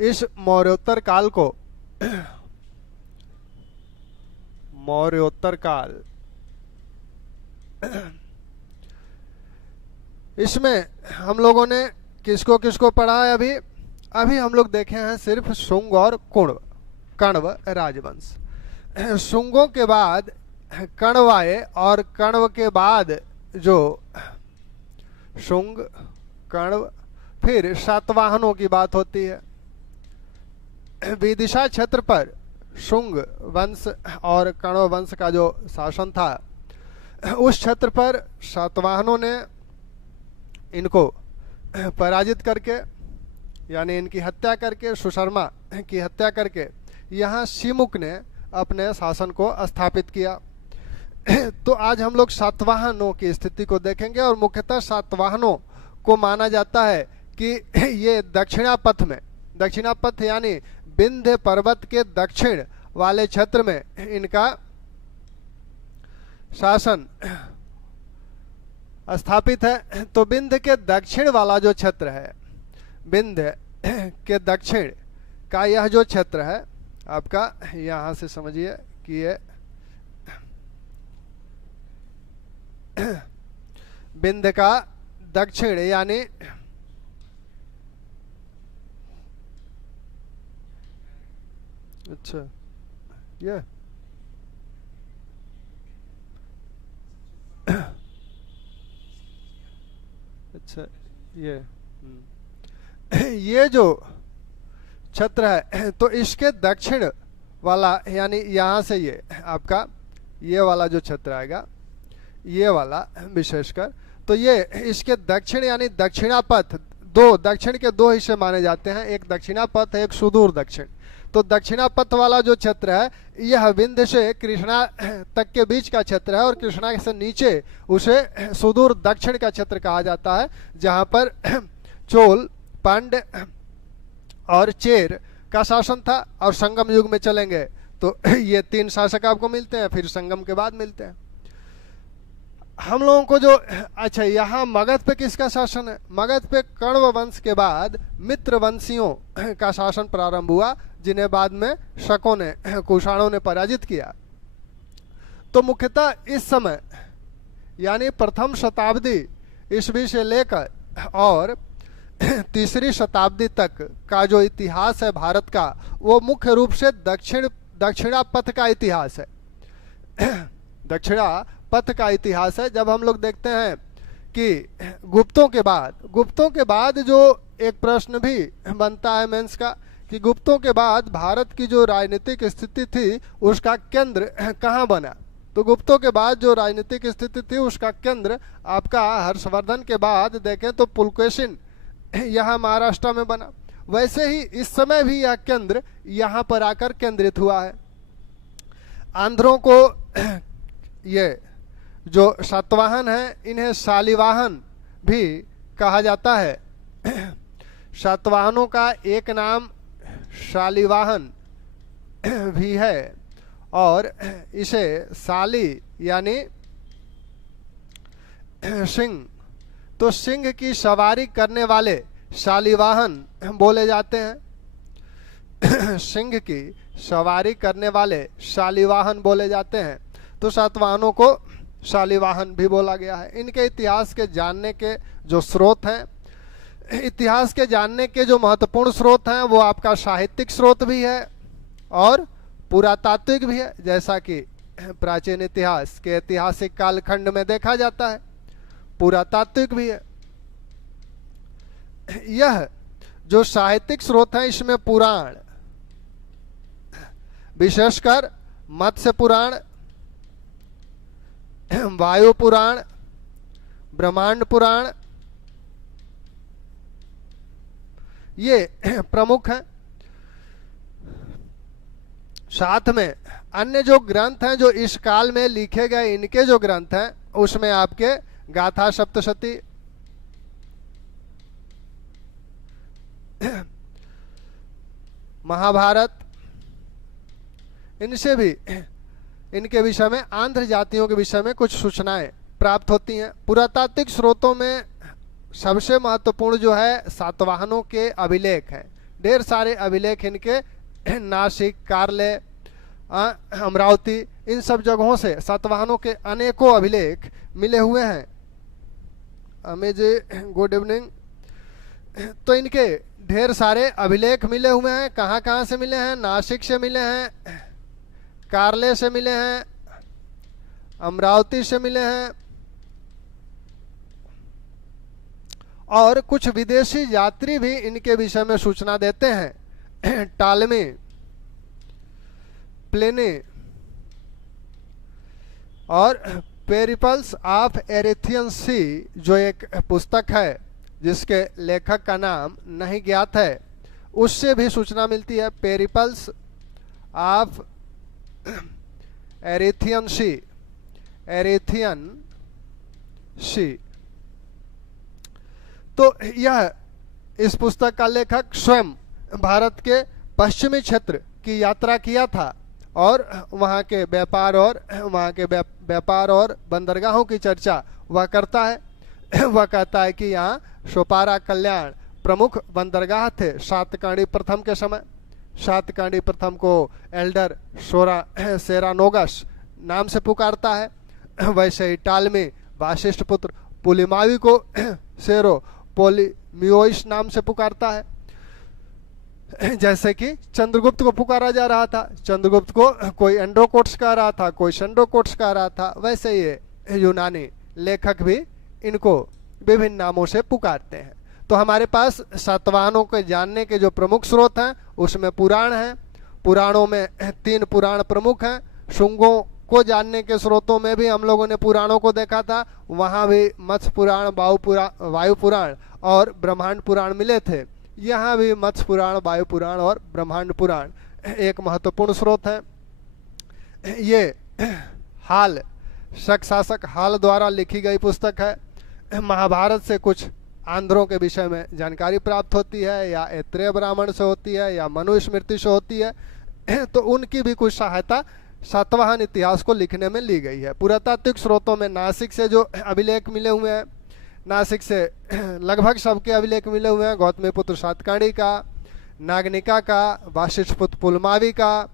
इस मौर्योत्तर काल को मौर्योत्तर काल, इसमें हम लोगों ने किसको किसको पढ़ा है? अभी अभी हम लोग देखे हैं सिर्फ शुंग और कण्व राजवंश। शुंगों के बाद कण्व आए और कण्व के बाद जो शुंग, कण्व, फिर सातवाहनों की बात होती है। विदिशा क्षेत्र पर शुंग वंश और कण्व वंश का जो शासन था, उस क्षेत्र पर सातवाहनों ने इनको पराजित करके, यानी इनकी हत्या करके, सुशर्मा की हत्या करके यहाँ शिमुक ने अपने शासन को स्थापित किया। तो आज हम लोग सातवाहनों की स्थिति को देखेंगे और मुख्यतः सातवाहनों को माना जाता है कि ये दक्षिणापथ में, दक्षिणापथ यानी विंध्य पर्वत के दक्षिण वाले क्षेत्र में इनका शासन स्थापित है। तो विंध्य के दक्षिण वाला जो क्षेत्र है, विंध्य के दक्षिण का यह जो क्षेत्र है आपका, यहां से समझिए कि ये विंध्य का दक्षिण यानी अच्छा ये अच्छा ये जो क्षेत्र है, तो इसके दक्षिण वाला यानी यहाँ से ये आपका ये वाला जो क्षेत्र आएगा, ये वाला विशेषकर, तो ये इसके दक्षिण यानी दक्षिणापथ, दो दक्षिण के दो हिस्से माने जाते हैं, एक दक्षिणापथ है, एक सुदूर दक्षिण। तो दक्षिणापथ वाला जो क्षेत्र है यह विंध्य से कृष्णा तक के बीच का क्षेत्र है और कृष्णा से नीचे उसे सुदूर दक्षिण का क्षेत्र कहा जाता है, जहां पर चोल, पांड्य और चेर का शासन था। और संगम युग में चलेंगे तो ये तीन शासक आपको मिलते हैं, फिर संगम के बाद मिलते हैं हम लोगों को जो। अच्छा, यहाँ मगध पे किसका शासन है? मगध पे कण्व वंश के बाद मित्र वंशियों का शासन प्रारंभ हुआ, जिन्हें बाद में शकों ने, कुषाणों ने पराजित किया। तो मुख्यतः इस समय यानी प्रथम शताब्दी ईस्वी से लेकर और तीसरी शताब्दी तक का जो इतिहास है भारत का, वो मुख्य रूप से दक्षिणापथ का इतिहास है। दक्षिणापथ का इतिहास है। जब हम लोग देखते हैं कि गुप्तों के बाद जो एक प्रश्न भी बनता है मेंस का, कि गुप्तों के बाद भारत की जो राजनीतिक स्थिति थी उसका केंद्र कहाँ बना? तो गुप्तों के बाद जो राजनीतिक स्थिति थी उसका केंद्र आपका हर्षवर्धन के बाद देखें तो पुलकेशिन यहाँ महाराष्ट्र में बना। वैसे ही इस समय भी यह केंद्र यहाँ पर आकर केंद्रित हुआ है। आंध्रों को ये जो सातवाहन है इन्हें शालिवाहन भी कहा जाता है। सातवाहनों का एक नाम शालिवाहन भी है और इसे शाली यानी सिंह, तो सिंह की सवारी करने वाले शालिवाहन बोले जाते हैं। सिंह की सवारी करने वाले शालिवाहन बोले जाते हैं। तो सातवाहनों को शालिवाहन भी बोला गया है। इनके इतिहास के जानने के जो स्रोत हैं, इतिहास के जानने के जो महत्वपूर्ण स्रोत हैं, वो आपका साहित्यिक स्रोत भी है और पुरातात्विक भी है। जैसा कि प्राचीन इतिहास के ऐतिहासिक कालखंड में देखा जाता है, पुरातात्विक भी है। यह जो साहित्यिक स्रोत है इसमें पुराण, विशेषकर मत्स्य पुराण, वायु पुराण, ब्रह्मांड पुराण, ये प्रमुख हैं। साथ में अन्य जो ग्रंथ हैं जो इस काल में लिखे गए, इनके जो ग्रंथ हैं उसमें आपके गाथा सप्तशती, महाभारत, इनसे भी इनके विषय में, आंध्र जातियों के विषय में कुछ सूचनाएं प्राप्त होती हैं। पुरातात्विक स्रोतों में सबसे महत्वपूर्ण जो है सातवाहनों के अभिलेख हैं। ढेर सारे अभिलेख इनके नासिक, कार्ले, अमरावती, इन सब जगहों से सातवाहनों के अनेकों अभिलेख मिले हुए हैं। Amit ji good evening. तो इनके ढेर सारे अभिलेख मिले हुए हैं। कहाँ कहाँ से मिले हैं? नासिक से मिले हैं, कार्ले से मिले हैं, अमरावती से मिले हैं, और कुछ विदेशी यात्री भी इनके विषय में सूचना देते हैं। टालमी, प्लिनी और पेरिपल्स ऑफ एरेथियन सी, जो एक पुस्तक है जिसके लेखक का नाम नहीं ज्ञात है, उससे भी सूचना मिलती है। पेरिपल्स ऑफ एरेथियन सी, एरेथियन सी। तो यह इस पुस्तक का लेखक स्वयं भारत के पश्चिमी क्षेत्र की यात्रा किया था और वहाँ के व्यापार और बंदरगाहों की चर्चा वह करता है। वह कहता है कि यहाँ शोपारा, कल्याण प्रमुख बंदरगाह थे सातकर्णी प्रथम के समय। सातकर्णी प्रथम को एल्डर सेरानोगस नाम से पुकारता है। वैसे ही टालमी वाशिष्ठ पुत्र पुलिमावी को सेरो पोलिमियोइस नाम से पुकारता है। जैसे कि चंद्रगुप्त को पुकारा जा रहा था, चंद्रगुप्त को कोई एंड्रोकोट्स कह रहा था, कोई सेंड्रोकोट्स कह रहा था, वैसे ये यूनानी लेखक भी इनको विभिन्न नामों से पुकारते हैं। तो हमारे पास सातवाहनों के जानने के जो प्रमुख स्रोत हैं उसमें पुराण हैं। पुराणों में 3 पुराण प्रमुख हैं। शुंगों को जानने के स्रोतों में भी हम लोगों ने पुराणों को देखा था। वहाँ भी मत्स्य पुराण, वायु पुराण और ब्रह्मांड पुराण मिले थे। यहाँ भी मत्स्य पुराण, वायु पुराण और ब्रह्मांड पुराण एक महत्वपूर्ण स्रोत है। ये हाल, शक शासक हाल द्वारा लिखी गई पुस्तक है। महाभारत से कुछ आंध्रों के विषय में जानकारी प्राप्त होती है, या ऐत्रेय ब्राह्मण से होती है, या मनुस्मृति से होती है। तो उनकी भी कुछ सहायता सातवाहन इतिहास को लिखने में ली गई है। पुरातात्विक स्रोतों में नासिक से जो अभिलेख मिले हुए हैं, नासिक से लगभग सबके अभिलेख मिले हुए हैं। गौतमीपुत्र सातकर्णी का, नागनिका का, वाशिष्ठपुत्र पुलमावी का,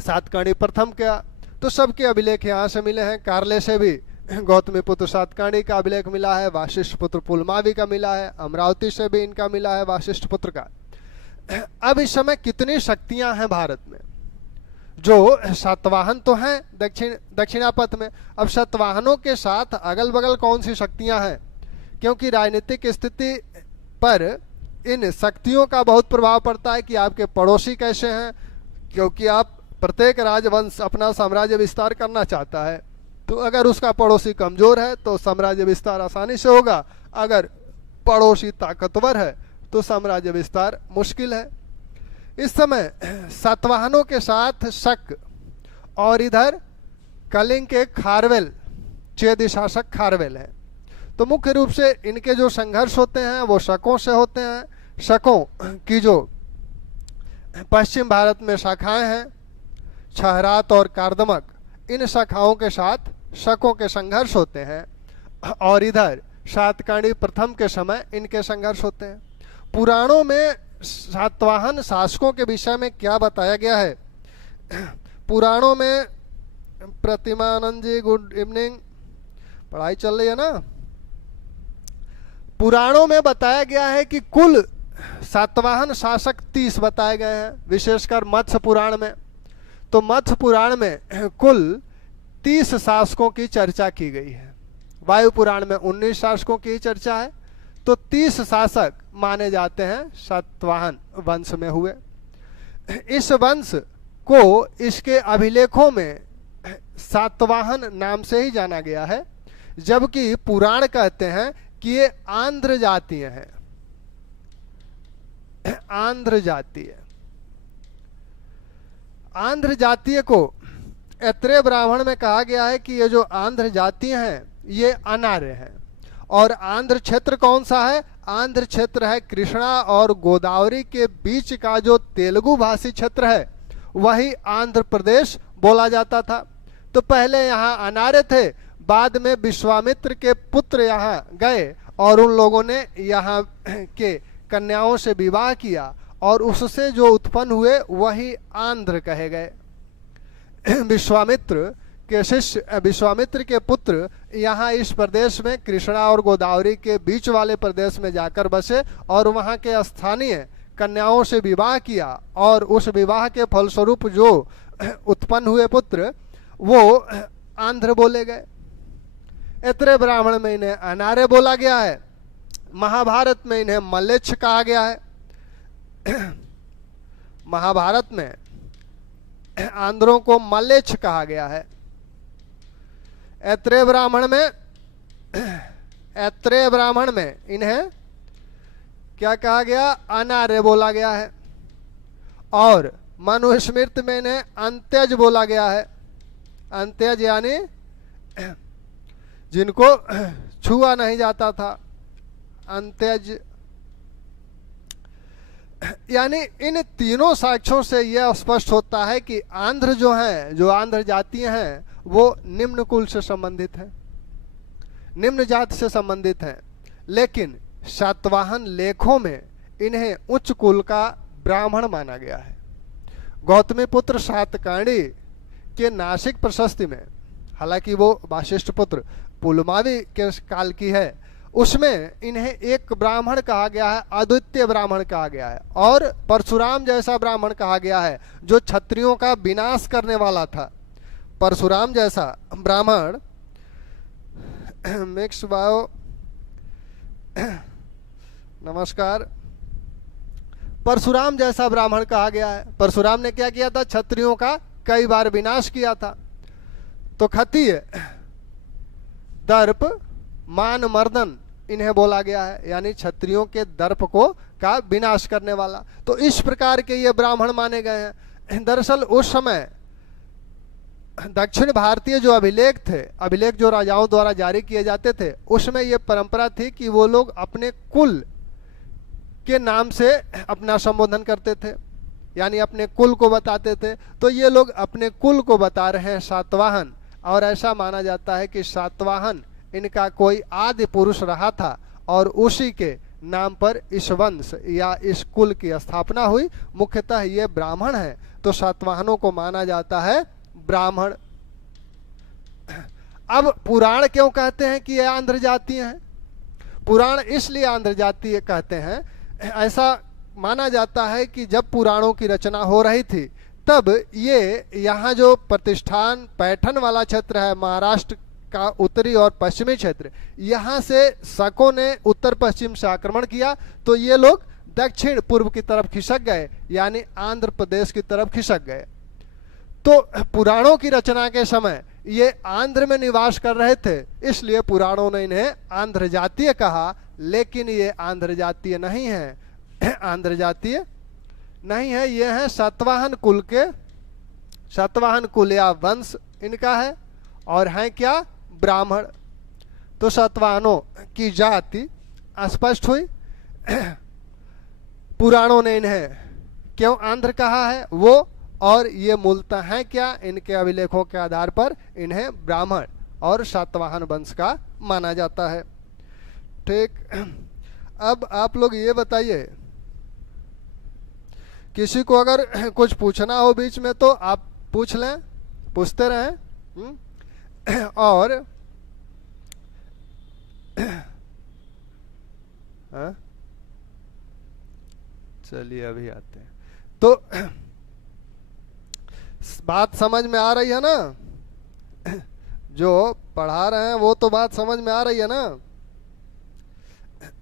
सातकर्णी प्रथम का, तो सबके अभिलेख यहाँ से मिले हैं। कार्ले से भी गौतमीपुत्र सातकर्णी का अभिलेख मिला है, वाशिष्ठपुत्र पुलमावी का मिला है, अमरावती से भी इनका मिला है, वाशिष्ठपुत्र का। अब इस समय कितनी शक्तियां हैं भारत में? जो सातवाहन तो हैं दक्षिणापथ में, अब सातवाहनों के साथ अगल बगल कौन सी शक्तियां हैं? क्योंकि राजनीतिक स्थिति पर इन शक्तियों का बहुत प्रभाव पड़ता है कि आपके पड़ोसी कैसे हैं। क्योंकि आप प्रत्येक राजवंश अपना साम्राज्य विस्तार करना चाहता है, तो अगर उसका पड़ोसी कमजोर है तो साम्राज्य विस्तार आसानी से होगा। अगर पड़ोसी ताकतवर है तो साम्राज्य विस्तार मुश्किल है। इस समय सातवाहनों के साथ शक, और इधर कलिंग के खारवेल, चेदी शासक खारवेल है। तो मुख्य रूप से इनके जो संघर्ष होते हैं वो शकों से होते हैं। शकों की जो पश्चिम भारत में शाखाएं हैं, छहरात और कार्दमक, इन शाखाओं के साथ शकों के संघर्ष होते हैं। और इधर सातकर्णी प्रथम के समय इनके संघर्ष होते हैं। पुराणों में सातवाहन शासकों के विषय में क्या बताया गया है? पुराणों में, प्रतिमानंद जी गुड इवनिंग, पढ़ाई चल रही है ना? पुराणों में बताया गया है कि कुल सातवाहन शासक 30 बताए गए हैं, विशेषकर मत्स्य पुराण में। तो मत्स्य पुराण में कुल 30 शासकों की चर्चा की गई है। वायु पुराण में 19 शासकों की चर्चा है। तो 30 शासक माने जाते हैं सातवाहन वंश में हुए। इस वंश को इसके अभिलेखों में सातवाहन नाम से ही जाना गया है, जबकि पुराण कहते हैं कि ये आंध्र जातीय हैं। आंध्र जातीय, आंध्र जातीय को ऐत्रेय ब्राह्मण में कहा गया है कि ये जो आंध्र जातीय हैं ये अनार्य हैं। और आंध्र क्षेत्र कौन सा है? आंध्र क्षेत्र है कृष्णा और गोदावरी के बीच का जो तेलुगु भाषी क्षेत्र है, वही आंध्र प्रदेश बोला जाता था। तो पहले यहाँ अनार्य थे, बाद में विश्वामित्र के पुत्र यहाँ गए और उन लोगों ने यहाँ के कन्याओं से विवाह किया और उससे जो उत्पन्न हुए वही आंध्र कहे गए। विश्वामित्र के शिष्य, विश्वामित्र के पुत्र यहाँ इस प्रदेश में कृष्णा और गोदावरी के बीच वाले प्रदेश में जाकर बसे और वहाँ के स्थानीय कन्याओं से विवाह किया और उस विवाह के फलस्वरूप जो उत्पन्न हुए पुत्र वो आंध्र बोले गए। ऐत्रेय ब्राह्मण में इन्हें अनार्य बोला गया है। महाभारत में इन्हें मलेच्छ कहा गया है। महाभारत में आंध्रों को मलेच्छ कहा गया है। ऐत्रेय ब्राह्मण में इन्हें क्या कहा गया? अनार्य बोला गया है। और मनुस्मृति में इन्हें अंत्यज बोला गया है। अंत्यज यानी जिनको छुआ नहीं जाता था, अंत्यज। यानी इन तीनों साक्ष्यों से यह स्पष्ट होता है कि आंध्र जो हैं, जो आंध्र जातीय हैं, वो निम्न कुल से संबंधित है, निम्न जाति से संबंधित हैं। लेकिन सातवाहन लेखों में इन्हें उच्च कुल का ब्राह्मण माना गया है। गौतमी पुत्र सातकर्णी के नासिक प्रशस्ति में, हालांकि वो वाशिष्ठ पुत्र पुलमावी के काल की है, उसमें इन्हें एक ब्राह्मण कहा गया है, अद्वितीय ब्राह्मण कहा गया है। और परशुराम जैसा ब्राह्मण कहा गया है जो क्षत्रियों का विनाश करने वाला था। परशुराम जैसा ब्राह्मण मिक्स बायो नमस्कार, परशुराम जैसा ब्राह्मण कहा गया है। परशुराम ने क्या किया था? क्षत्रियों का कई बार विनाश किया था। तो खतीय, दर्प, मान, मर्दन इन्हें बोला गया है, यानी क्षत्रियों के दर्प को का विनाश करने वाला। तो इस प्रकार के ये ब्राह्मण माने गए हैं। दरअसल उस समय दक्षिण भारतीय जो अभिलेख थे, अभिलेख जो राजाओं द्वारा जारी किए जाते थे, उसमें ये परंपरा थी कि वो लोग अपने कुल के नाम से अपना संबोधन करते थे, यानी अपने कुल को बताते थे। तो ये लोग अपने कुल को बता रहे हैं सातवाहन, और ऐसा माना जाता है कि सातवाहन इनका कोई आदि पुरुष रहा था और उसी के नाम पर इस वंश या इस कुल की स्थापना हुई। मुख्यतः ये ब्राह्मण है, तो सातवाहनों को माना जाता है ब्राह्मण। अब पुराण क्यों कहते हैं कि ये आंध्र जातीय हैं? पुराण इसलिए आंध्र जातीय कहते हैं, ऐसा माना जाता है कि जब पुराणों की रचना हो रही थी तब ये यहाँ जो प्रतिष्ठान पैठन वाला क्षेत्र है, महाराष्ट्र का उत्तरी और पश्चिमी क्षेत्र, यहाँ से शकों ने उत्तर पश्चिम से आक्रमण किया, तो ये लोग दक्षिण पूर्व की तरफ खिसक गए, यानी आंध्र प्रदेश की तरफ खिसक गए। तो पुराणों की रचना के समय ये आंध्र में निवास कर रहे थे, इसलिए पुराणों ने इन्हें आंध्र जातीय कहा। लेकिन ये आंध्र जातीय नहीं है, आंध्र जातीय नहीं है, ये है सातवाहन कुल के, सातवाहन कुल या वंश इनका है, और है क्या? ब्राह्मण। तो सातवाहनों की जाति स्पष्ट हुई। पुराणों ने इन्हें क्यों आंध्र कहा है वो, और ये मूलतः है क्या? इनके अभिलेखों के आधार पर इन्हें ब्राह्मण और सातवाहन वंश का माना जाता है। ठीक, अब आप लोग ये बताइए, किसी को अगर कुछ पूछना हो बीच में तो आप पूछ लें, पूछते रहें। और चलिए अभी आते हैं। तो बात समझ में आ रही है ना? जो पढ़ा रहे हैं वो तो बात समझ में आ रही है ना?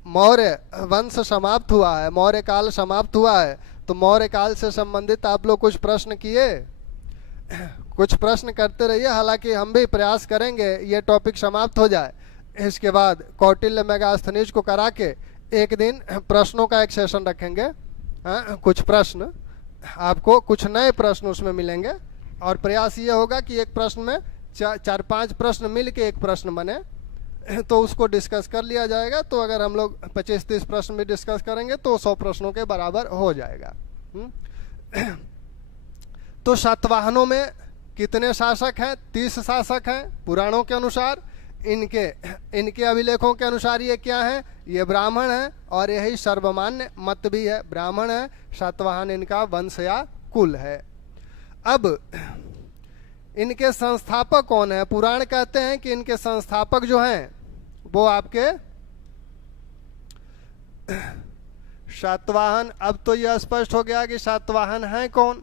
मौर्य वंश समाप्त हुआ है, मौर्य काल समाप्त हुआ है, तो मौर्य काल से संबंधित आप लोग कुछ प्रश्न किए? कुछ प्रश्न करते रहिए, हालांकि हम भी प्रयास करेंगे ये टॉपिक समाप्त हो जाए। इसके बाद कौटिल्य मेगास्थनीज को करा के एक दिन प्रश्नों का एक सेशन रखेंगे। कुछ प्रश्न आपको, कुछ नए प्रश्न उसमें मिलेंगे, और प्रयास ये होगा कि एक प्रश्न में चार पांच प्रश्न मिल के एक प्रश्न बने, तो उसको डिस्कस कर लिया जाएगा। तो अगर हम लोग 25-30 प्रश्न भी डिस्कस करेंगे तो 100 प्रश्नों के बराबर हो जाएगा। तो सातवाहनों में कितने शासक हैं? 30 शासक हैं पुराणों के अनुसार। इनके इनके अभिलेखों के अनुसार ये क्या है, ये ब्राह्मण है और यही सर्वमान्य मत भी है, ब्राह्मण है, सातवाहन इनका वंश या कुल है। अब इनके संस्थापक कौन है? पुराण कहते हैं कि इनके संस्थापक जो हैं वो आपके सातवाहन। अब तो यह स्पष्ट हो गया कि सातवाहन है कौन।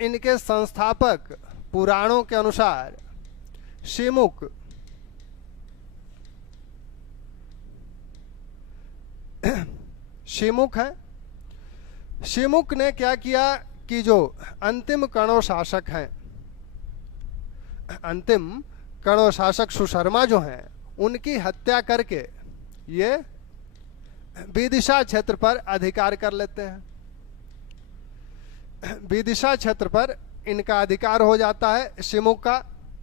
इनके संस्थापक पुराणों के अनुसार शिमुक, शिमुक है। शिमुक ने क्या किया कि जो अंतिम कणव शासक हैं, अंतिम कणव शासक सुशर्मा जो हैं, उनकी हत्या करके ये विदिशा क्षेत्र पर अधिकार कर लेते हैं। विदिशा क्षेत्र पर इनका अधिकार हो जाता है शिमुक का,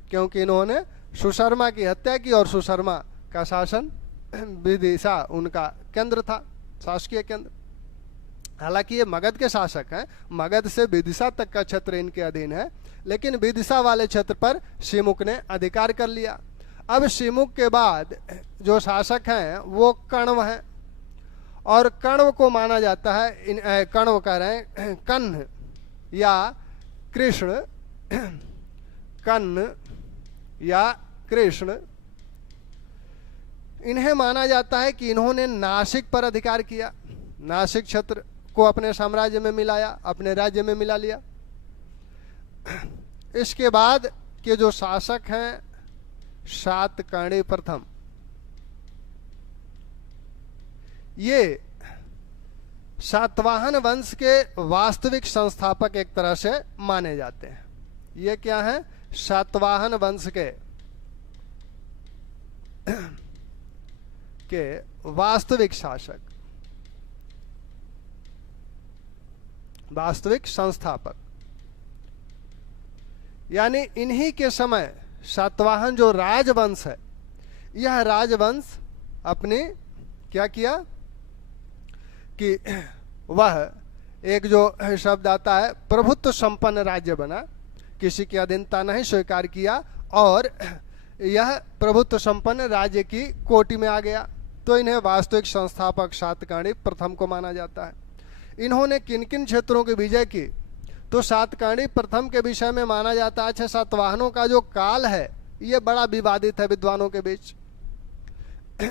क्योंकि इन्होंने सुशर्मा की हत्या की और सुशर्मा का शासन विदिशा उनका केंद्र था, शासकीय केंद्र। हालांकि ये मगध के शासक हैं, मगध से विदिशा तक का क्षेत्र इनके अधीन है, लेकिन विदिशा वाले क्षेत्र पर शिमुक ने अधिकार कर लिया। अब शिमुक के बाद जो शासक हैं वो कण्व हैं, और कण्व को माना जाता है, कण्व कह रहे हैं कन्न या कृष्ण, कन्न या कृष्ण, इन्हें माना जाता है कि इन्होंने नासिक पर अधिकार किया, नासिक क्षेत्र को अपने साम्राज्य में मिलाया, अपने राज्य में मिला लिया। इसके बाद के जो शासक हैं सातकर्णी प्रथम, ये सातवाहन वंश के वास्तविक संस्थापक एक तरह से माने जाते हैं। ये क्या है? सातवाहन वंश के वास्तविक शासक, वास्तविक संस्थापक। यानी इन्हीं के समय सातवाहन जो राजवंश है, यह राजवंश अपने क्या किया कि वह एक जो शब्द आता है प्रभुत्व संपन्न राज्य बना, किसी की अधीनता नहीं स्वीकार किया और यह प्रभुत्व संपन्न राज्य की कोटि में आ गया। तो इन्हें वास्तविक संस्थापक सातकर्णी प्रथम को माना जाता है। इन्होंने किन किन क्षेत्रों की विजय की? तो सातकर्णी प्रथम के विषय में माना जाता है, अच्छा सातवाहनों का जो काल है ये बड़ा विवादित है विद्वानों के बीच,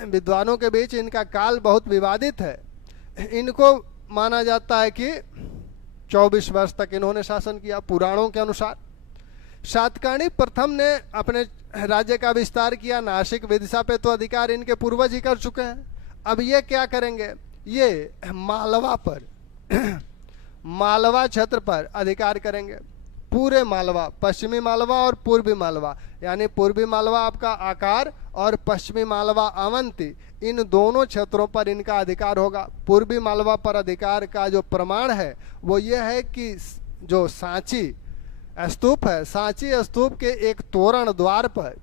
विद्वानों के बीच इनका काल बहुत विवादित है। इनको माना जाता है कि 24 वर्ष तक इन्होंने शासन किया पुराणों के अनुसार। सातकर्णी प्रथम ने अपने राज्य का विस्तार किया, नासिक विदिशा पे तो अधिकार इनके पूर्वज ही कर चुके हैं। अब ये क्या करेंगे? ये मालवा पर मालवा क्षेत्र पर अधिकार करेंगे, पूरे मालवा, पश्चिमी मालवा और पूर्वी मालवा, यानी पूर्वी मालवा आपका आकार और पश्चिमी मालवा अवंती, इन दोनों क्षेत्रों पर इनका अधिकार होगा। पूर्वी मालवा पर अधिकार का जो प्रमाण है वो ये है कि जो सांची स्तूप है, सांची स्तूप के एक तोरण द्वार पर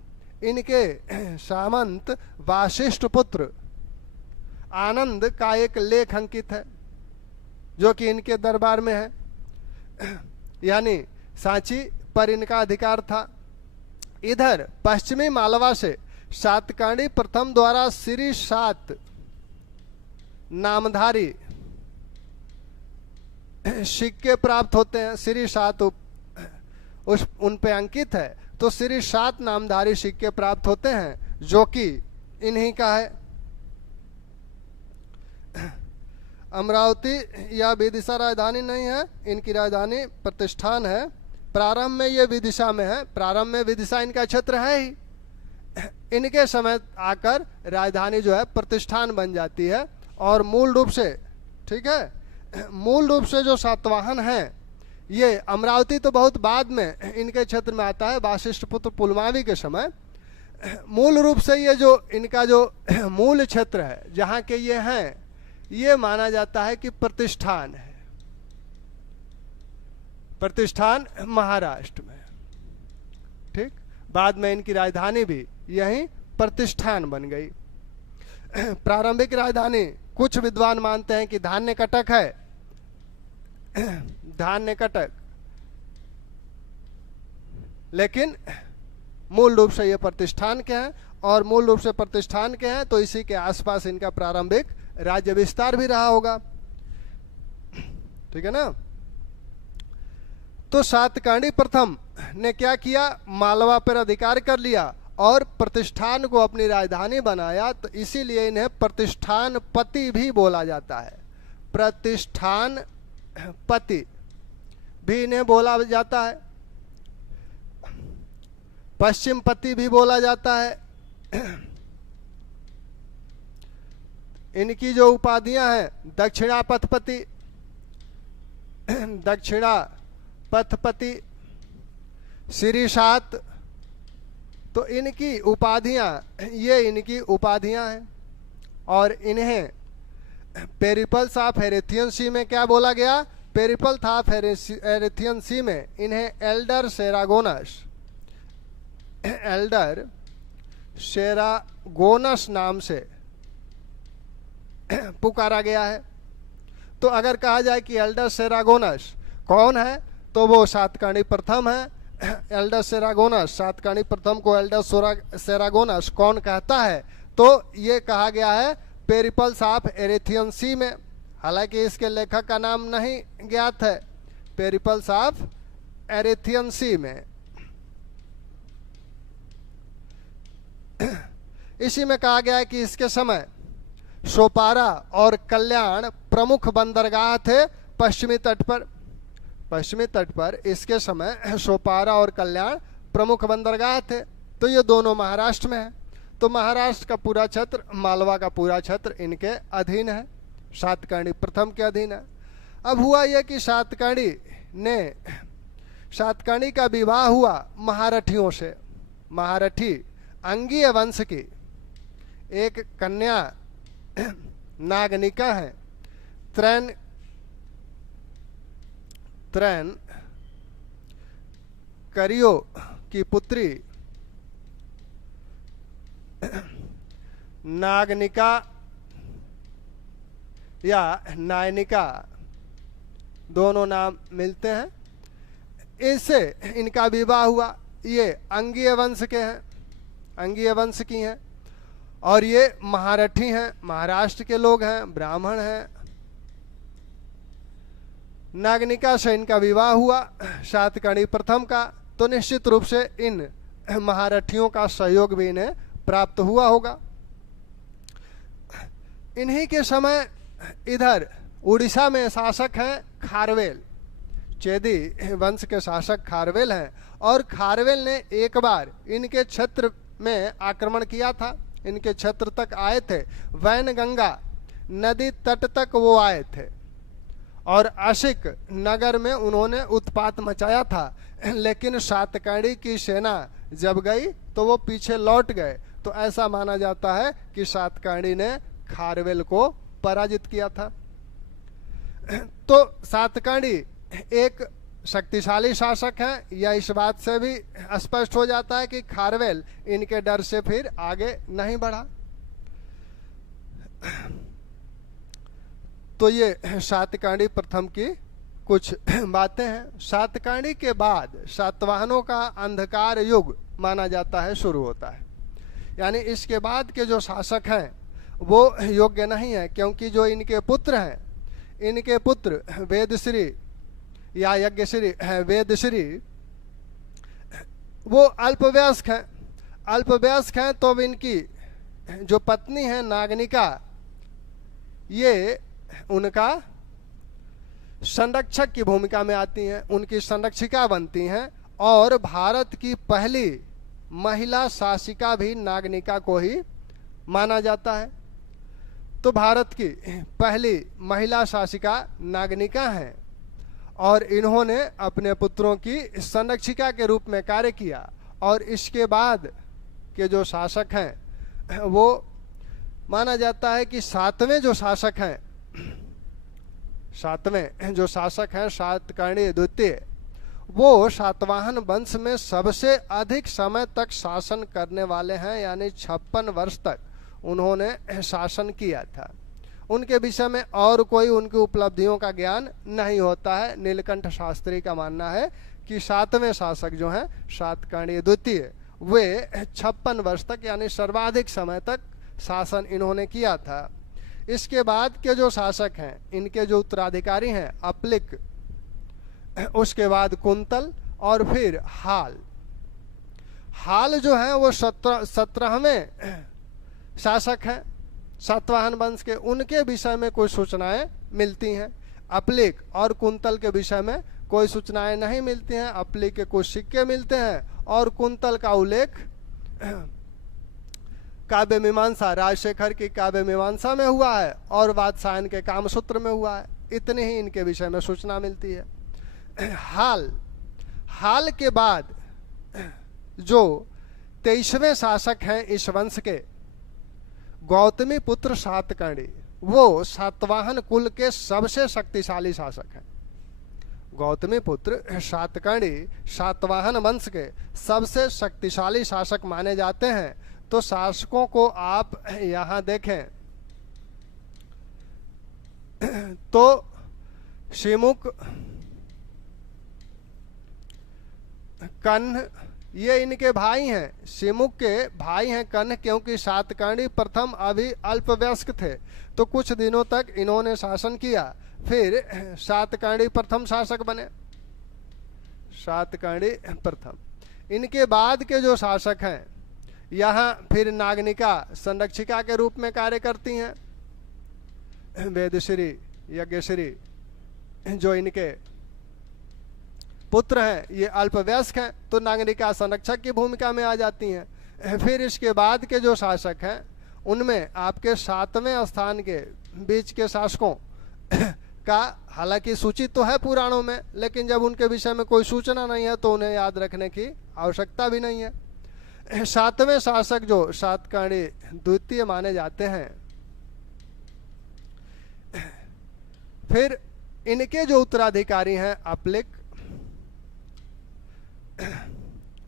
इनके सामंत वाशिष्ठ पुत्र आनंद का एक लेख अंकित है जो कि इनके दरबार में है, यानी सांची पर इनका अधिकार था। इधर पश्चिमी मालवा से सातकर्णी प्रथम द्वारा श्री सात नामधारी सिक्के प्राप्त होते हैं, श्री सात उन पे अंकित है, तो श्री सात नामधारी सिक्के प्राप्त होते हैं जो कि इन्हीं का है। अमरावती या विदिशा राजधानी नहीं है, इनकी राजधानी प्रतिष्ठान है। प्रारंभ में ये विदिशा में है, प्रारंभ में विदिशा इनका क्षेत्र है ही। इनके समय आकर राजधानी जो है प्रतिष्ठान बन जाती है और मूल रूप से, ठीक है, मूल रूप से जो सातवाहन है ये अमरावती तो बहुत बाद में इनके क्षेत्र में आता है, वाशिष्ठ पुत्र पुलमावी के समय। मूल रूप से ये जो इनका जो मूल क्षेत्र है जहाँ के ये हैं, ये माना जाता है कि प्रतिष्ठान है, प्रतिष्ठान महाराष्ट्र में, ठीक। बाद में इनकी राजधानी भी यही प्रतिष्ठान बन गई। प्रारंभिक राजधानी कुछ विद्वान मानते हैं कि धान्य कटक है, धान्य कटक, लेकिन मूल रूप से ये प्रतिष्ठान के हैं, और मूल रूप से प्रतिष्ठान के हैं तो इसी के आसपास इनका प्रारंभिक राज्य विस्तार भी रहा होगा। ठीक है ना। तो सातकर्णी प्रथम ने क्या किया, मालवा पर अधिकार कर लिया और प्रतिष्ठान को अपनी राजधानी बनाया, तो इसीलिए इन्हें प्रतिष्ठान पति भी बोला जाता है। प्रतिष्ठान पति भी इन्हें बोला जाता है, पश्चिम पति भी बोला जाता है। इनकी जो उपाधियां हैं, दक्षिणा पथपति, दक्षिणा पथपति, श्रीसात, तो इनकी उपाधियां, ये इनकी उपाधियां हैं। और इन्हें पेरिपल्स ऑफ एरेथियन सी में क्या बोला गया, पेरिपल्स ऑफ एरेथियन सी में इन्हें एल्डर सेरागोनस, एल्डर सेरागोनस नाम से पुकारा गया है। तो अगर कहा जाए कि एल्डर सेरागोनस कौन है, तो वो सातकर्णी प्रथम है। एल्डर सेरागोनस, सातकर्णी प्रथम को एल्डर सेरागोनस कौन कहता है, तो ये कहा गया है पेरिपल्स ऑफ एरेथियन सी में। हालांकि इसके लेखक का नाम नहीं ज्ञात है, पेरिपल्स ऑफ एरेथियन सी में। इसी में कहा गया है कि इसके समय सोपारा और कल्याण प्रमुख बंदरगाह थे पश्चिमी तट पर। पश्चिमी तट पर इसके समय सोपारा और कल्याण प्रमुख बंदरगाह थे। तो ये दोनों महाराष्ट्र में है। तो महाराष्ट्र का पूरा क्षेत्र, मालवा का पूरा क्षेत्र इनके अधीन है, सातकर्णी प्रथम के अधीन है। अब हुआ यह कि सातकर्णी का विवाह हुआ महारठियों से। महारठी अंगीय वंश की एक कन्या नागनिका है, त्रैन करियो की पुत्री नागनिका या नायनिका, दोनों नाम मिलते हैं। इससे इनका विवाह हुआ। ये अंगीय वंश के हैं, अंगीय वंश की हैं, और ये महारठी हैं, महाराष्ट्र के लोग हैं, ब्राह्मण हैं। नागनिका से इनका विवाह हुआ सातकर्णी प्रथम का। तो निश्चित रूप से इन महारठियों का सहयोग भी इन्हें प्राप्त हुआ होगा। इन्हीं के समय इधर उड़ीसा में शासक हैं खारवेल, चेदी वंश के शासक खारवेल हैं। और खारवेल ने एक बार इनके क्षेत्र में आक्रमण किया था, इनके क्षेत्र तक आए थे, वैनगंगा नदी तट तक वो आए थे और आशिक नगर में उन्होंने उत्पात मचाया था। लेकिन सातकर्णी की सेना जब गई तो वो पीछे लौट गए। तो ऐसा माना जाता है कि सातकर्णी ने खारवेल को पराजित किया था। तो सातकर्णी एक शक्तिशाली शासक हैं, यह इस बात से भी स्पष्ट हो जाता है कि खारवेल इनके डर से फिर आगे नहीं बढ़ा। तो ये सातकर्णी प्रथम की कुछ बातें हैं। सातकर्णी के बाद सातवाहनों का अंधकार युग माना जाता है शुरू होता है। यानी इसके बाद के जो शासक हैं वो योग्य नहीं है, क्योंकि जो इनके पुत्र हैं, इनके पुत्र वेदश्री या यज्ञश्री वेदश्री, वो अल्पवयस्क हैं। अल्पवयस्क हैं तो अब इनकी जो पत्नी है नागनिका, ये उनका संरक्षक की भूमिका में आती हैं, उनकी संरक्षिका बनती हैं। और भारत की पहली महिला शासिका भी नागनिका को ही माना जाता है। तो भारत की पहली महिला शासिका नागनिका हैं और इन्होंने अपने पुत्रों की संरक्षिका के रूप में कार्य किया। और इसके बाद के जो शासक हैं वो माना जाता है कि सातवें जो शासक हैं सातकर्णी द्वितीय, वो सातवाहन वंश में सबसे अधिक समय तक शासन करने वाले हैं। यानी 56 वर्ष तक उन्होंने शासन किया था। उनके विषय में और कोई उनकी उपलब्धियों का ज्ञान नहीं होता है। नीलकंठ शास्त्री का मानना है कि सातवें शासक जो हैं सातकर्णी द्वितीय, वे 56 वर्ष तक यानी सर्वाधिक समय तक शासन इन्होंने किया था। इसके बाद के जो शासक हैं, इनके जो उत्तराधिकारी हैं अपलिक, उसके बाद कुंतल और फिर हाल। हाल जो है वो 17वें शासक हैं सातवाहन वंश के, उनके विषय में कोई सूचनाएं मिलती हैं। अपलिक और कुंतल के विषय में कोई सूचनाएं नहीं मिलती हैं। अपलिक के कुछ सिक्के मिलते हैं और कुंतल का उल्लेख काव्य मीमांसा, राजशेखर की काव्य मीमांसा में हुआ है और वात्सायन के कामसूत्र में हुआ है। इतने ही इनके विषय में सूचना मिलती है। हाल के बाद जो 23वें शासक हैं इस वंश के, गौतमी पुत्र सातकर्णी, वो सातवाहन कुल के सबसे शक्तिशाली शासक हैं। गौतमी पुत्र सातकर्णी सातवाहन वंश के सबसे शक्तिशाली शासक माने जाते हैं। तो शासकों को आप यहां देखें तो शिमुक, कन्ह, ये इनके भाई हैं। शिमुक के भाई हैं कन्ह, क्योंकि सातकर्णी प्रथम अभी अल्पवयस्क थे तो कुछ दिनों तक इन्होंने शासन किया, फिर सातकर्णी प्रथम शासक बने। सातकर्णी प्रथम। इनके बाद के जो शासक हैं, यहाँ फिर नागनिका संरक्षिका के रूप में कार्य करती हैं। वेदश्री, यज्ञश्री जो इनके पुत्र हैं, ये अल्पवयस्क हैं तो नागनिका संरक्षक की भूमिका में आ जाती हैं। फिर इसके बाद के जो शासक हैं, उनमें आपके 7वें स्थान के बीच के शासकों का हालांकि सूची तो है पुराणों में, लेकिन जब उनके विषय में कोई सूचना नहीं है तो उन्हें याद रखने की आवश्यकता भी नहीं है। 7वें शासक जो सातकर्णी द्वितीय माने जाते हैं। फिर इनके जो उत्तराधिकारी हैं अपलिक,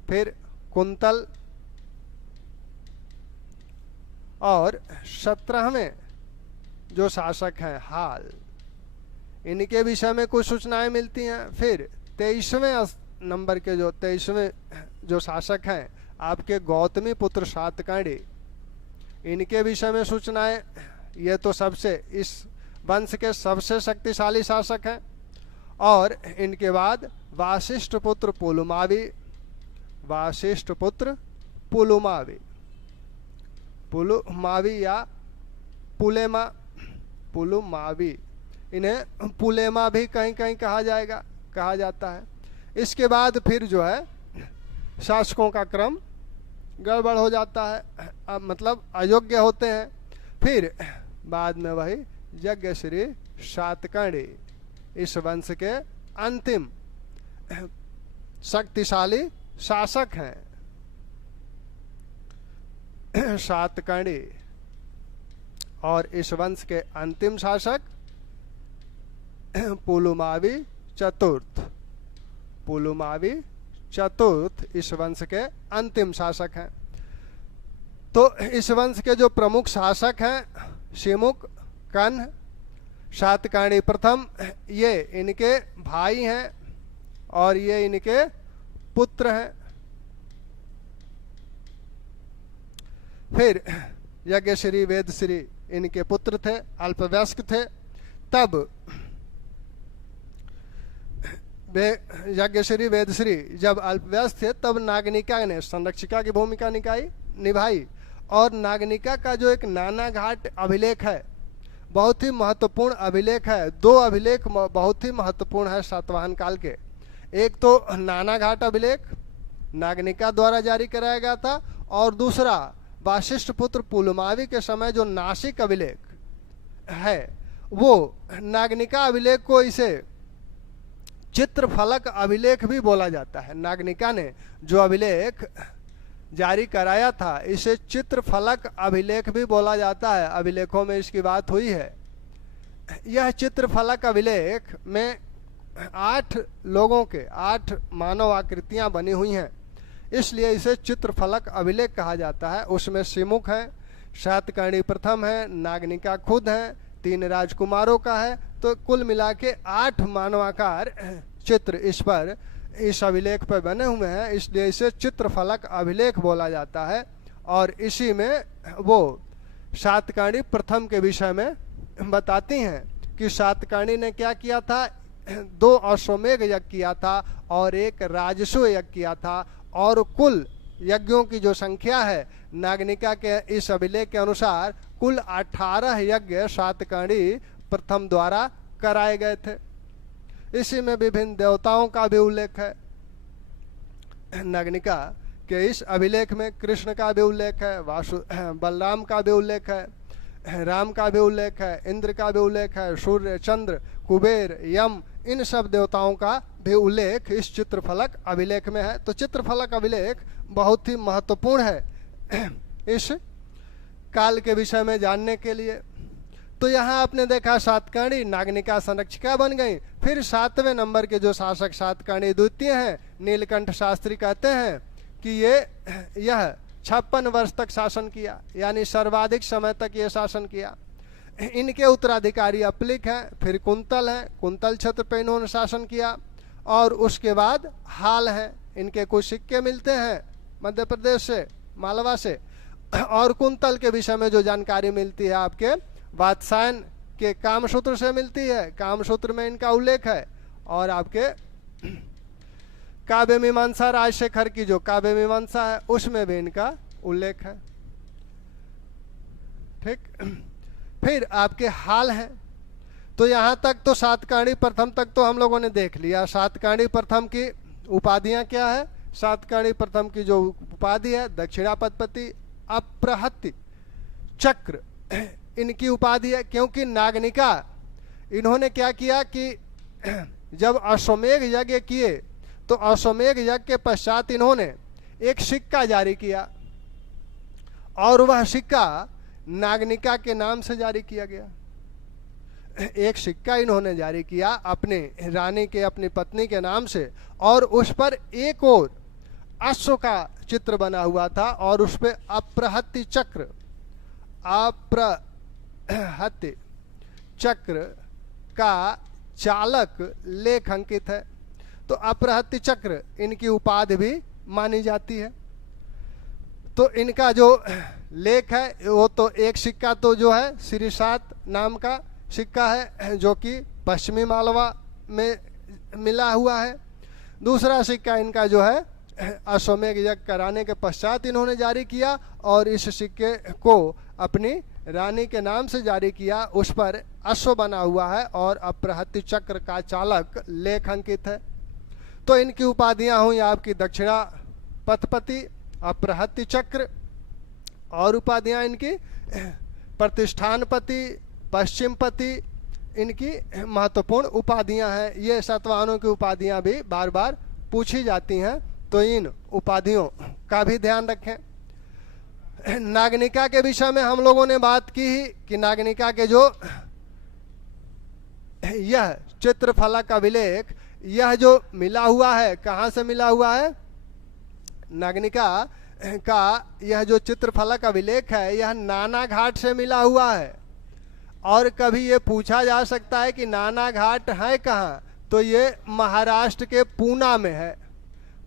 फिर कुंतल और 17वें जो शासक हैं हाल, इनके विषय में कुछ सूचनाएं मिलती हैं। फिर 23वें नंबर के जो 23वें जो शासक हैं आपके गौतमी पुत्र सातकर्णी, इनके विषय में सूचनाएं, ये तो सबसे इस वंश के सबसे शक्तिशाली शासक हैं। और इनके बाद वासिष्ठ पुत्र पुलुमावी, वासिष्ठ पुत्र पुलुमावी, पुलुमावी या पुलेमा, पुलुमावी, इन्हें पुलेमा भी कहीं कहीं कहा जाता है। इसके बाद फिर जो है शासकों का क्रम गड़बड़ हो जाता है, मतलब अयोग्य होते हैं। फिर बाद में वही यज्ञश्री सातकर्णी इस वंश के अंतिम शक्तिशाली शासक हैं। सातकर्णी और इस वंश के अंतिम शासक पुलुमावी चतुर्थ, पुलुमावी चतुर्थ इस वंश के अंतिम शासक हैं। तो इस वंश के जो प्रमुख शासक हैं शिमुक, कन्ह, सातकर्णी प्रथम, ये इनके भाई हैं और ये इनके पुत्र हैं। फिर यज्ञश्री, वेदश्री इनके पुत्र थे, अल्पवयस्क थे। तब यज्ञश्री, वेदश्री जब अल्पवयस्क थे तब नागनिका ने संरक्षिका की भूमिका निभाई। और नागनिका का जो एक नाना घाट अभिलेख है, बहुत ही महत्वपूर्ण अभिलेख है। 2 अभिलेख बहुत ही महत्वपूर्ण है सातवाहन काल के। एक तो नाना घाट अभिलेख नागनिका द्वारा जारी कराया गया था, और दूसरा वासिष्ठ पुत्र पुलुमावी के समय जो नासिक अभिलेख है, वो नागनिका अभिलेख को इसे चित्रफलक अभिलेख भी बोला जाता है। नागनिका ने जो अभिलेख जारी कराया था इसे चित्रफलक अभिलेख भी बोला जाता है। अभिलेखों में इसकी बात हुई है। यह चित्रफलक अभिलेख में 8 लोगों के 8 मानव आकृतियां बनी हुई हैं, इसलिए इसे चित्रफलक अभिलेख कहा जाता है। उसमें शिमुक है, सातकर्णी प्रथम है, नागनिका खुद है, 3 राजकुमारों का है। तो कुल मिला के 8 मानवाकार चित्र इस पर इस अभिलेख पर बने हुए हैं, इसलिए इसे चित्रफलक अभिलेख बोला जाता है। और इसी में वो सातकर्णी प्रथम के विषय में बताती हैं कि सातकर्णी ने क्या किया था, 2 अश्वमेघ यज्ञ किया था और 1 राजसूय यज्ञ किया था। और कुल यज्ञों की जो संख्या है नागनिका के इस अभिलेख के अनुसार कुल 18 यज्ञ सातकर्णी प्रथम द्वारा कराए गए थे। इसी में विभिन्न देवताओं का भी उल्लेख है। नागनिका के इस अभिलेख में कृष्ण का भी उल्लेख है, बलराम का भी उल्लेख है, राम का भी उल्लेख है, इंद्र का भी उल्लेख है, सूर्य, चंद्र, कुबेर, यम, इन सब देवताओं का भी उल्लेख इस चित्रफलक अभिलेख में है। तो चित्रफलक अभिलेख बहुत ही महत्वपूर्ण है इस काल के विषय में जानने के लिए। तो यहाँ आपने देखा सातकर्णी नागनिका संरक्षिका बन गई। फिर 7वें नंबर के जो शासक सातकर्णी द्वितीय हैं, नीलकंठ शास्त्री कहते हैं कि यह 56 वर्ष तक शासन किया, यानी सर्वाधिक समय तक ये शासन किया। इनके उत्तराधिकारी अपलिक हैं, फिर कुंतल हैं, कुंतल क्षेत्र पर इन्होंने शासन किया। और उसके बाद हाल हैं, इनके कुछ सिक्के मिलते हैं मध्य प्रदेश से, मालवा से। और कुंतल के विषय में जो जानकारी मिलती है आपके वात्सायन के कामसूत्र से मिलती है, कामसूत्र में इनका उल्लेख है। और आपके काव्य मीमांसा राजशेखर की जो काव्य मीमांसा है उसमें भी इनका उल्लेख है। ठीक, फिर आपके हाल हैं। तो यहां तक तो सातकर्णी प्रथम तक तो हम लोगों ने देख लिया। सातकर्णी प्रथम की उपाधियां क्या है? सातकर्णी प्रथम की जो उपाधि है दक्षिणापतिपति, अप्रहत्य, चक्र, इनकी उपाधि है। क्योंकि नागनिका इन्होंने क्या किया कि जब अश्वमेघ यज्ञ किए तो अश्वमेघ यज्ञ के पश्चात इन्होंने एक सिक्का जारी किया और वह सिक्का नागनिका के नाम से जारी किया गया। एक सिक्का इन्होंने जारी किया अपने रानी के, अपनी पत्नी के नाम से, और उस पर एक और अश्व का चित्र बना हुआ था और उस पर अप्रहत्य चक्र, अप्रहत्य चक्र का चालक लेख अंकित है। तो अप्रहत्य चक्र इनकी उपाधि भी मानी जाती है। तो इनका जो लेख है वो तो एक सिक्का तो जो है श्रीसात नाम का सिक्का है जो कि पश्चिमी मालवा में मिला हुआ है। दूसरा सिक्का इनका जो है अश्वमेघ यज्ञ कराने के पश्चात इन्होंने जारी किया और इस सिक्के को अपनी रानी के नाम से जारी किया। उस पर अश्व बना हुआ है और अप्रहत्य चक्र का चालक लेख अंकित है। तो इनकी उपाधियां हुई आपकी दक्षिणा पथपति, अप्रहत्य चक्र, और उपाधियां इनकी प्रतिष्ठानपति, पश्चिमपति, इनकी महत्वपूर्ण उपाधियां हैं। ये सतवाहनों की उपाधियां भी बार बार पूछी जाती हैं, तो इन उपाधियों का भी ध्यान रखें। नागनिका के विषय में हम लोगों ने बात की ही कि नागनिका के जो यह चित्रफलक अभिलेख, यह जो मिला हुआ है, कहाँ से मिला हुआ है? नागनिका का यह जो चित्रफलक अभिलेख है यह नाना घाट से मिला हुआ है। और कभी ये पूछा जा सकता है कि नाना घाट है कहाँ? तो ये महाराष्ट्र के पूना में है।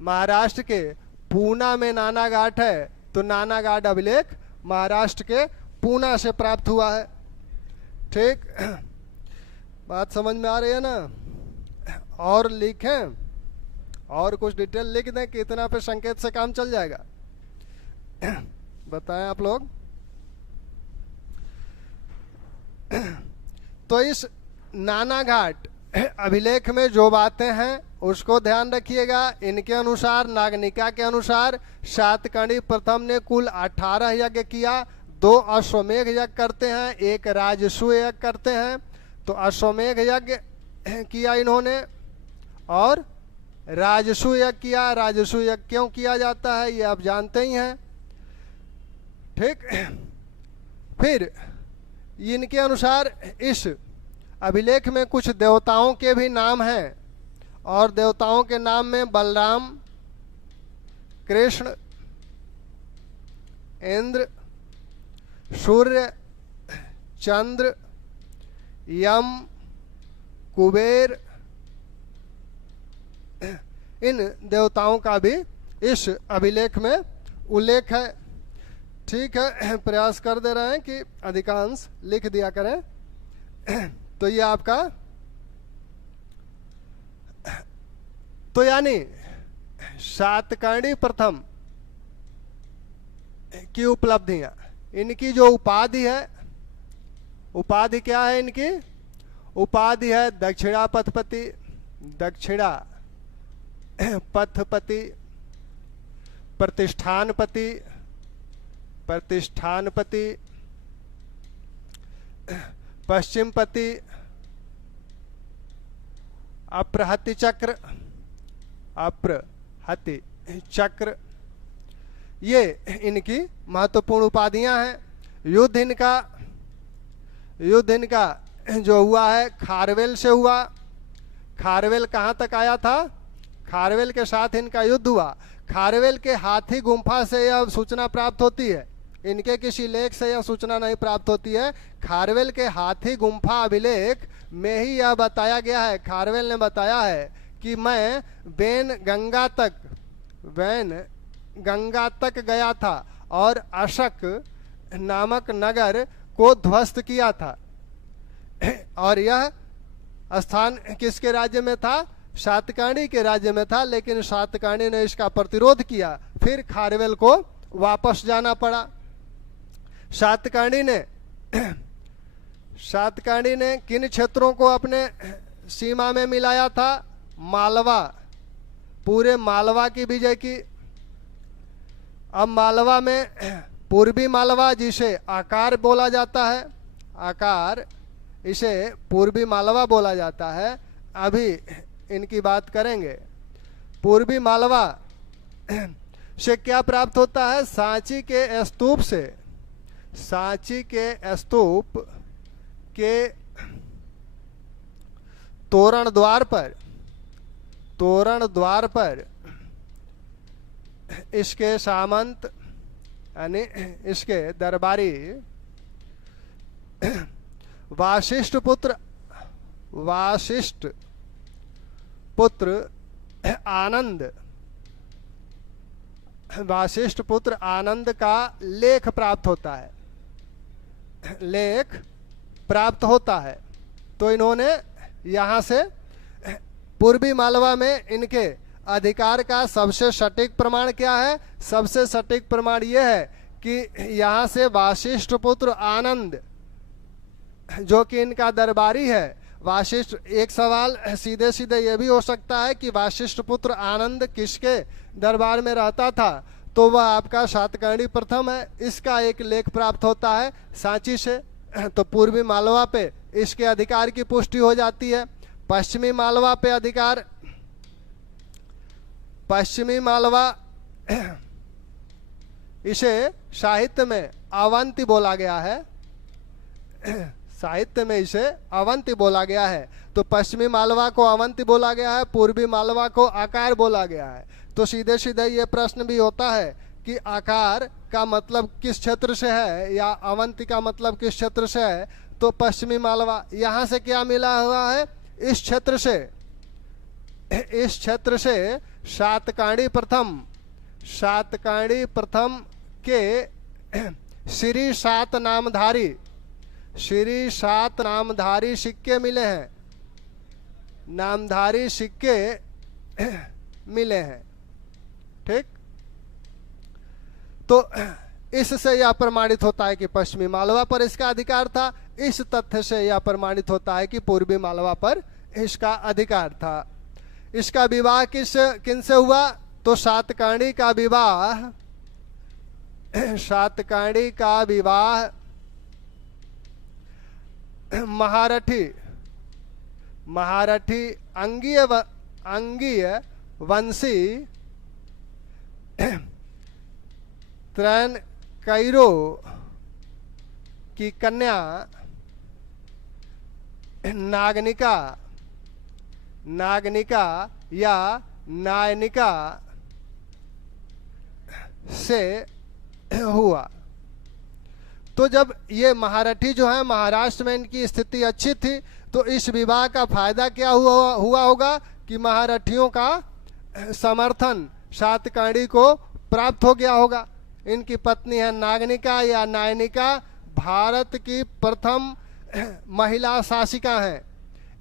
महाराष्ट्र के पूना में नाना घाट है। तो नाना घाट अभिलेख महाराष्ट्र के पूना से प्राप्त हुआ है। ठीक, बात समझ में आ रही है ना? और लिखें, और कुछ डिटेल लिख दें कि इतना पे संकेत से काम चल जाएगा। बताएं आप लोग। तो इस नाना घाट अभिलेख में जो बातें हैं उसको ध्यान रखिएगा। इनके अनुसार, नागनिका के अनुसार, सातकर्णी प्रथम ने कुल 18 यज्ञ किया। 2 अश्वमेघ यज्ञ करते हैं, 1 राजसूय यज्ञ करते हैं। तो अश्वमेघ यज्ञ किया इन्होंने और राजसूय यज्ञ किया। राजसूय यज्ञ क्यों किया जाता है ये आप जानते ही हैं। ठीक, फिर इनके अनुसार इस अभिलेख में कुछ देवताओं के भी नाम हैं और देवताओं के नाम में बलराम, कृष्ण, इंद्र, सूर्य, चंद्र, यम, कुबेर, इन देवताओं का भी इस अभिलेख में उल्लेख है। ठीक है, प्रयास कर दे रहे हैं कि अधिकांश लिख दिया करें। तो ये आपका, तो यानी सातकर्णी प्रथम की उपलब्धियां, इनकी जो उपाधि है, उपाधि क्या है इनकी? उपाधि है दक्षिणा पथपति, दक्षिणा पथपति, प्रतिष्ठानपति, प्रतिष्ठानपति, पश्चिमपति, अप्रहति चक्र, अप्रहति चक्र, ये इनकी महत्वपूर्ण उपाधियां हैं। युद्ध इनका जो हुआ है खारवेल से हुआ। खारवेल कहाँ तक आया था? खारवेल के साथ इनका युद्ध हुआ। खारवेल के हाथी गुंफा से यह सूचना प्राप्त होती है, इनके किसी लेख से यह सूचना नहीं प्राप्त होती है। खारवेल के हाथी गुंफा अभिलेख में ही यह बताया गया है, खारवेल ने बताया है कि मैं वैन गंगा तक गया था और अशक नामक नगर को ध्वस्त किया था। और यह स्थान किसके राज्य में था? सातकर्णी के राज्य में था, लेकिन सातकर्णी ने इसका प्रतिरोध किया, फिर खारवेल को वापस जाना पड़ा। सातकर्णी ने किन क्षेत्रों को अपने सीमा में मिलाया था? मालवा, पूरे मालवा की विजय की। अब मालवा में पूर्वी मालवा, जिसे आकार बोला जाता है, आकार, इसे पूर्वी मालवा बोला जाता है। अभी इनकी बात करेंगे। पूर्वी मालवा से क्या प्राप्त होता है? सांची के स्तूप से, सांची के स्तूप के तोरण द्वार पर इसके सामंत यानी इसके दरबारी वाशिष्ठ पुत्र आनंद का लेख प्राप्त होता है। तो इन्होंने यहाँ से पूर्वी मालवा में इनके अधिकार का सबसे सटीक प्रमाण क्या है? सबसे सटीक प्रमाण यह है कि यहाँ से वाशिष्ठ पुत्र आनंद, जो कि इनका दरबारी है, वाशिष्ठ, एक सवाल सीधे सीधे ये भी हो सकता है कि वाशिष्ठ पुत्र आनंद किसके दरबार में रहता था? तो वह आपका सातकर्णी प्रथम है। इसका एक लेख प्राप्त होता है सांची से। तो पूर्वी मालवा पे इसके अधिकार की पुष्टि हो जाती है। पश्चिमी मालवा पे अधिकार, पश्चिमी मालवा, इसे साहित्य में अवंती बोला गया है, साहित्य में इसे अवंती बोला गया है। तो पश्चिमी मालवा को अवंती बोला गया है, पूर्वी मालवा को आकार बोला गया है। तो सीधे सीधे ये प्रश्न भी होता है कि आकार का मतलब किस क्षेत्र से है या अवंती का मतलब किस क्षेत्र से है? तो पश्चिमी मालवा, यहाँ से क्या मिला हुआ है? इस क्षेत्र से सातकर्णी प्रथम के श्री सात नामधारी सिक्के मिले हैं, नामधारी सिक्के मिले हैं। ठीक, तो इससे यह प्रमाणित होता है कि पश्चिमी मालवा पर इसका अधिकार था। इस तथ्य से यह प्रमाणित होता है कि पूर्वी मालवा पर इसका अधिकार था। इसका विवाह किनसे हुआ? तो सातकर्णी का विवाह महारठी अंगीय वंशी त्रैन कैरो की कन्या नागनिका या नायनिका से हुआ। तो जब ये महारठी जो है, महाराष्ट्र में इनकी स्थिति अच्छी थी, तो इस विवाह का फायदा क्या हुआ होगा कि महारठियों का समर्थन सातकर्णी को प्राप्त हो गया होगा। इनकी पत्नी है नागनिका या नायनिका, भारत की प्रथम महिला शासिका हैं।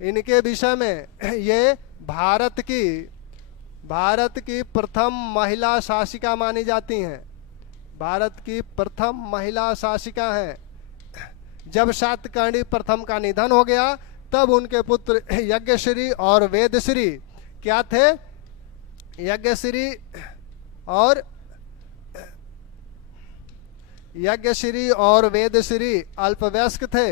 इनके विषय में ये भारत की प्रथम महिला शासिका मानी जाती हैं। भारत की प्रथम महिला शासिका हैं। जब सातकर्णी प्रथम का निधन हो गया तब उनके पुत्र यज्ञश्री और वेदश्री क्या थे? यज्ञश्री और वेदश्री अल्पवयस्क थे।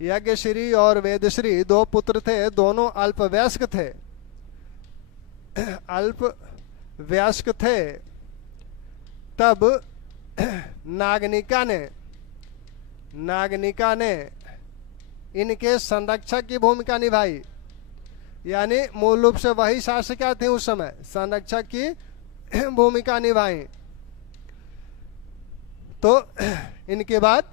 यज्ञश्री और वेदश्री दो पुत्र थे, दोनों अल्पवयस्क थे। तब नागनिका ने इनके संरक्षक की भूमिका निभाई, यानी मूल रूप से वही शासिका थी उस समय, संरक्षक की भूमिका निभाई। तो इनके बाद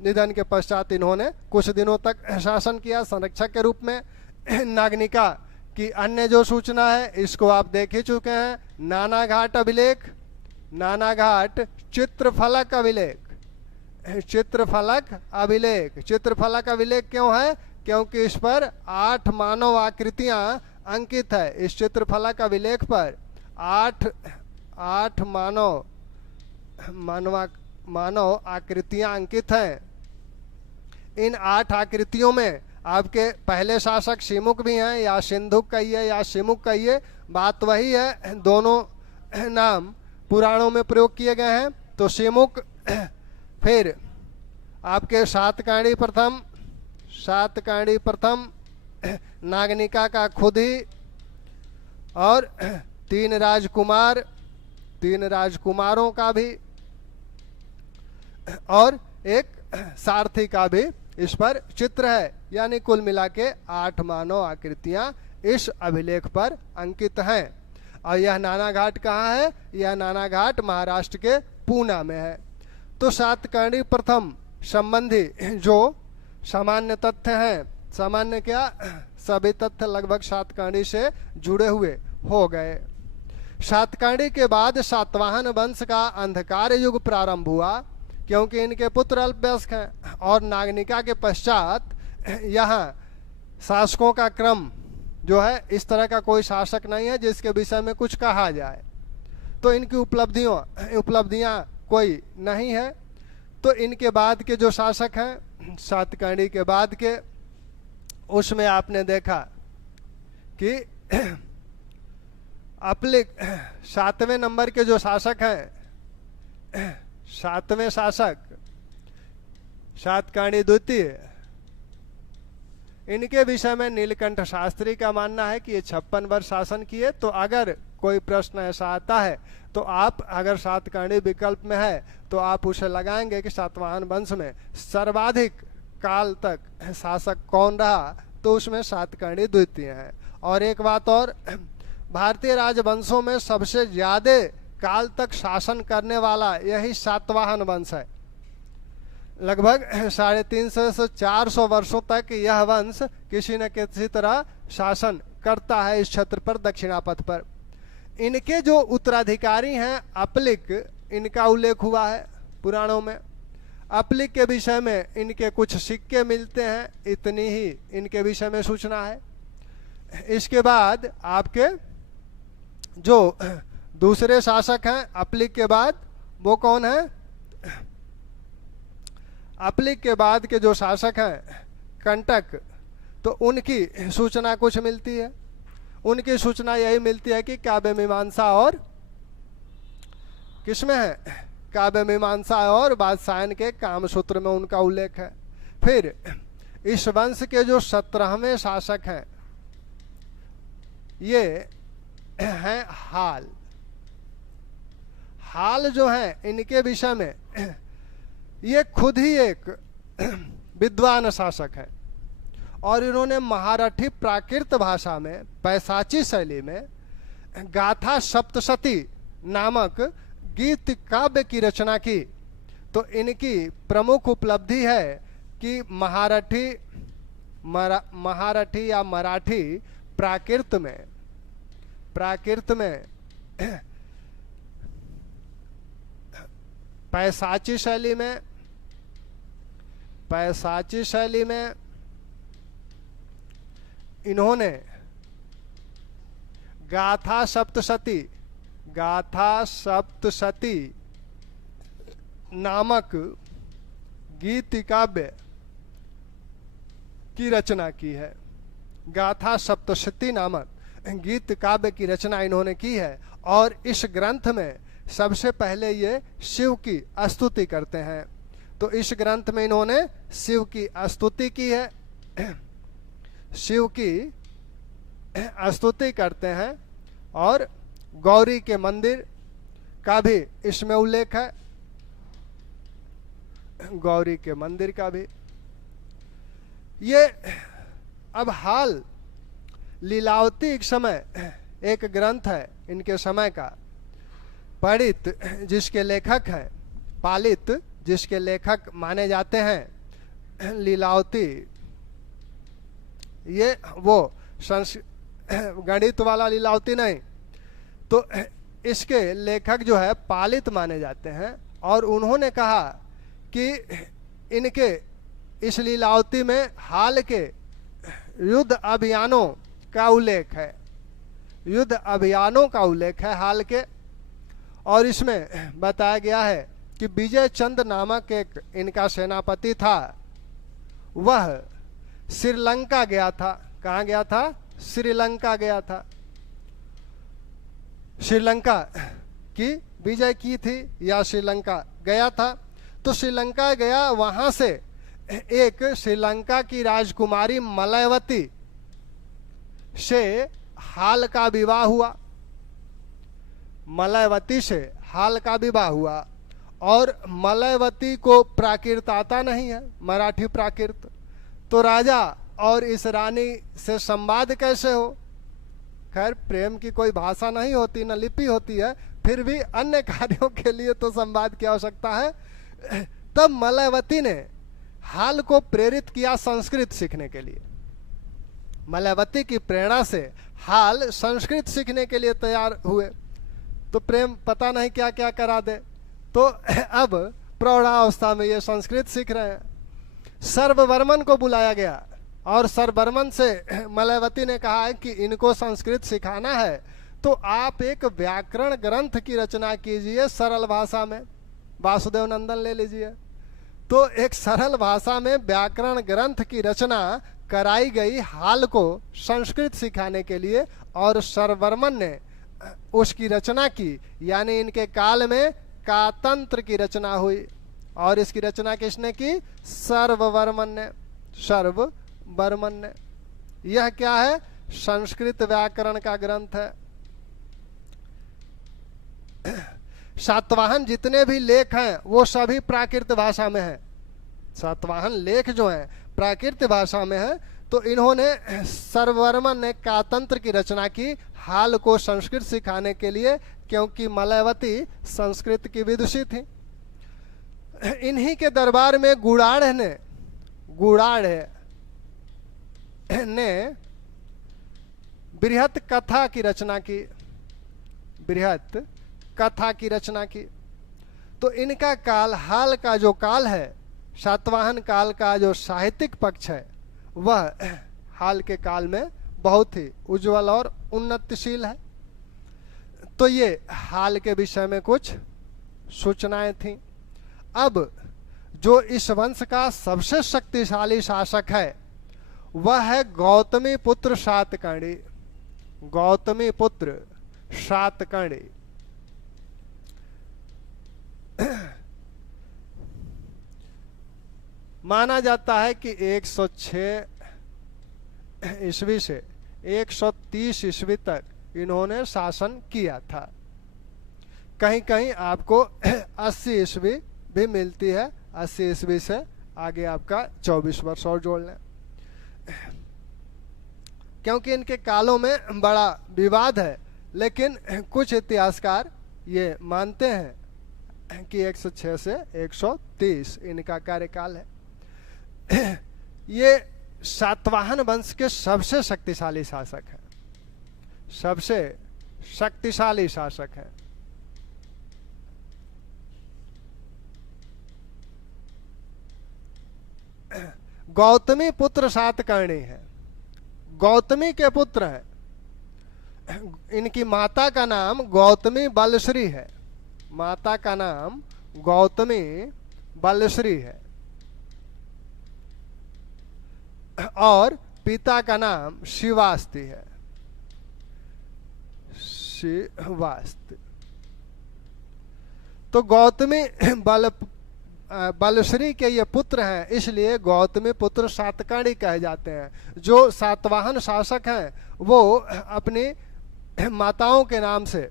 निधन के पश्चात इन्होंने कुछ दिनों तक शासन किया संरक्षक के रूप में। नागनिका की अन्य जो सूचना है इसको आप देख ही चुके हैं, नानाघाट अभिलेख, नानाघाट चित्रफलक अभिलेख। चित्रफलक अभिलेख क्यों है? क्योंकि इस पर 8 मानव आकृतियां अंकित है। इस चित्रफलक अभिलेख पर 8 मानव आकृतियां अंकित हैं। इन 8 आकृतियों में आपके पहले शासक शिमुक भी हैं, या सिंधुक कहिए या शिमुक कहिए, बात वही है। दोनों नाम पुराणों में प्रयोग किए गए हैं। तो शिमुक, फिर आपके सातकर्णी प्रथम, नागनिका का खुद ही, और 3 राजकुमारों का भी, और एक सारथी का भी इस पर चित्र है। यानी कुल मिला के 8 मानव आकृतियां इस अभिलेख पर अंकित हैं। और यह नानाघाट कहाँ है? यह नानाघाट महाराष्ट्र के पूना में है। तो सातकर्णी प्रथम संबंधी जो सामान्य तथ्य हैं, सामान्य क्या, सभी तथ्य लगभग सातकर्णी से जुड़े हुए हो गए। सातकर्णी के बाद सातवाहन वंश का अंधकार युग प्रारंभ हुआ, क्योंकि इनके पुत्र अल्पवयस्क हैं। और नागनिका के पश्चात यहाँ शासकों का क्रम जो है, इस तरह का कोई शासक नहीं है जिसके विषय में कुछ कहा जाए। तो इनकी उपलब्धियां कोई नहीं है। तो इनके बाद के जो शासक हैं सातकर्णी के बाद के, उसमें आपने देखा कि अपलिक 7वें नंबर के जो शासक हैं, 7वें शासक सातकर्णी द्वितीय, इनके विषय में नीलकंठ शास्त्री का मानना है कि ये 56 वर्ष शासन किए। तो अगर कोई प्रश्न ऐसा आता है तो आप अगर सातकर्णी विकल्प में है तो आप उसे लगाएंगे कि सातवाहन वंश में सर्वाधिक काल तक शासक कौन रहा, तो उसमें सातकर्णी द्वितीय है। और एक बात और, भारतीय राजवंशों में सबसे ज्यादा काल तक शासन करने वाला यही सातवाहन वंश है। लगभग 350 से 400 वर्षों तक यह वंश किसी न किसी तरह शासन करता है इस क्षेत्र पर, दक्षिणापथ पर। इनके जो उत्तराधिकारी हैं अपलिक, इनका उल्लेख हुआ है पुराणों में। अपलिक के विषय में इनके कुछ सिक्के मिलते हैं, इतनी ही इनके विषय में सूचना है। इसके बाद आपके जो दूसरे शासक हैं अपलिक के बाद, वो कौन है? अपलिक के बाद के जो शासक हैं कंटक, तो उनकी सूचना कुछ मिलती है। उनकी सूचना यही मिलती है कि काव्य मीमांसा और किसमें है? काव्य मीमांसा और वात्सायन के कामसूत्र में उनका उल्लेख है। फिर इस वंश के जो 17वें शासक हैं ये हैं हाल जो है, इनके विषय में ये खुद ही एक विद्वान शासक है। और इन्होंने महारठी प्राकृत भाषा में पैसाची शैली में गाथा सप्तशती नामक गीत काव्य की रचना की। तो इनकी प्रमुख उपलब्धि है कि महारठी या मराठी प्राकृत में प्राकृत में पैसाची शैली में इन्होंने गाथा सप्तशती नामक गीत काव्य की रचना की है। गाथा सप्तशती नामक गीत काव्य की रचना इन्होंने की है और इस ग्रंथ में सबसे पहले ये शिव की स्तुति करते हैं। तो इस ग्रंथ में इन्होंने शिव की स्तुति की है, शिव की स्तुति करते हैं और गौरी के मंदिर का भी इसमें उल्लेख है, गौरी के मंदिर का भी। ये अब हाल लीलावती एक समय एक ग्रंथ है इनके समय का, पढ़ित जिसके लेखक हैं, पालित जिसके लेखक माने जाते हैं लीलावती, ये वो गणित वाला लीलावती नहीं, तो इसके लेखक जो है पालित माने जाते हैं। और उन्होंने कहा कि इनके इस लीलावती में हाल के युद्ध अभियानों का उल्लेख है, युद्ध अभियानों का उल्लेख है हाल के। और इसमें बताया गया है कि विजय चंद नामक एक इनका सेनापति था, वह श्रीलंका गया था। कहाँ गया था? श्रीलंका गया था। श्रीलंका की विजय की थी या श्रीलंका गया था। तो श्रीलंका गया, वहां से एक श्रीलंका की राजकुमारी मलयवती से हाल का विवाह हुआ, मलयवती से हाल का विवाह हुआ। और मलयवती को प्राकृत आता नहीं है, मराठी प्राकृत, तो राजा और इस रानी से संवाद कैसे हो? खैर प्रेम की कोई भाषा नहीं होती, न लिपि होती है, फिर भी अन्य कार्यों के लिए तो संवाद की आवश्यकता है। तब मलयवती ने हाल को प्रेरित किया संस्कृत सीखने के लिए। मलयवती की प्रेरणा से हाल संस्कृत सीखने के लिए तैयार हुए। तो प्रेम पता नहीं क्या क्या करा दे, तो अब प्रौढ़ावस्था में ये संस्कृत सीख रहे हैं। सर्ववर्मन को बुलाया गया और सर्ववर्मन से मलयवती ने कहा है कि इनको संस्कृत सिखाना है तो आप एक व्याकरण ग्रंथ की रचना कीजिए सरल भाषा में, वासुदेव नंदन ले लीजिए। तो एक सरल भाषा में व्याकरण ग्रंथ की रचना कराई गई हाल को संस्कृत सिखाने के लिए, और सर्ववर्मन ने उसकी रचना की, यानी इनके काल में कातंत्र की रचना हुई। और इसकी रचना किसने की? सर्ववर्मन ने, सर्ववर्मन ने। यह क्या है? संस्कृत व्याकरण का ग्रंथ है। सातवाहन जितने भी लेख हैं वो सभी प्राकृत भाषा में हैं। सातवाहन लेख जो हैं प्राकृत भाषा में है। तो इन्होंने सर्ववर्मन ने कातंत्र की रचना की हाल को संस्कृत सिखाने के लिए, क्योंकि मलयवती संस्कृत की विदुषी थी। इन्हीं के दरबार में गुड़ाढ़ ने बृहत कथा की रचना की, बृहत कथा की रचना की। तो इनका काल, हाल का जो काल है, सातवाहन काल का जो साहित्यिक पक्ष है, वह हाल के काल में बहुत ही उज्जवल और उन्नतिशील है। तो ये हाल के विषय में कुछ सूचनाएं थीं। अब जो इस वंश का सबसे शक्तिशाली शासक है वह है गौतमी पुत्र सातकर्णी। गौतमी पुत्र सातकर्णी। माना जाता है कि 106 ईस्वी से 130 ईस्वी तक इन्होंने शासन किया था। कहीं कहीं आपको 80 ईस्वी भी मिलती है, 80 ईस्वी से आगे आपका 24 वर्ष और जोड़ लें, क्योंकि इनके कालों में बड़ा विवाद है। लेकिन कुछ इतिहासकार ये मानते हैं कि 106 से 130 इनका कार्यकाल है। ये सातवाहन वंश के सबसे शक्तिशाली शासक हैं, सबसे शक्तिशाली शासक हैं। गौतमी पुत्र सातकर्णी है, गौतमी के पुत्र हैं। इनकी माता का नाम गौतमी बलश्री है, माता का नाम गौतमी बलश्री है, और पिता का नाम शिवास्ति है, शिवास्ति। तो गौतमी बलश्री के ये पुत्र हैं, इसलिए गौतमी पुत्र सातकर्णी कहे जाते हैं। जो सातवाहन शासक हैं वो अपनी माताओं के नाम से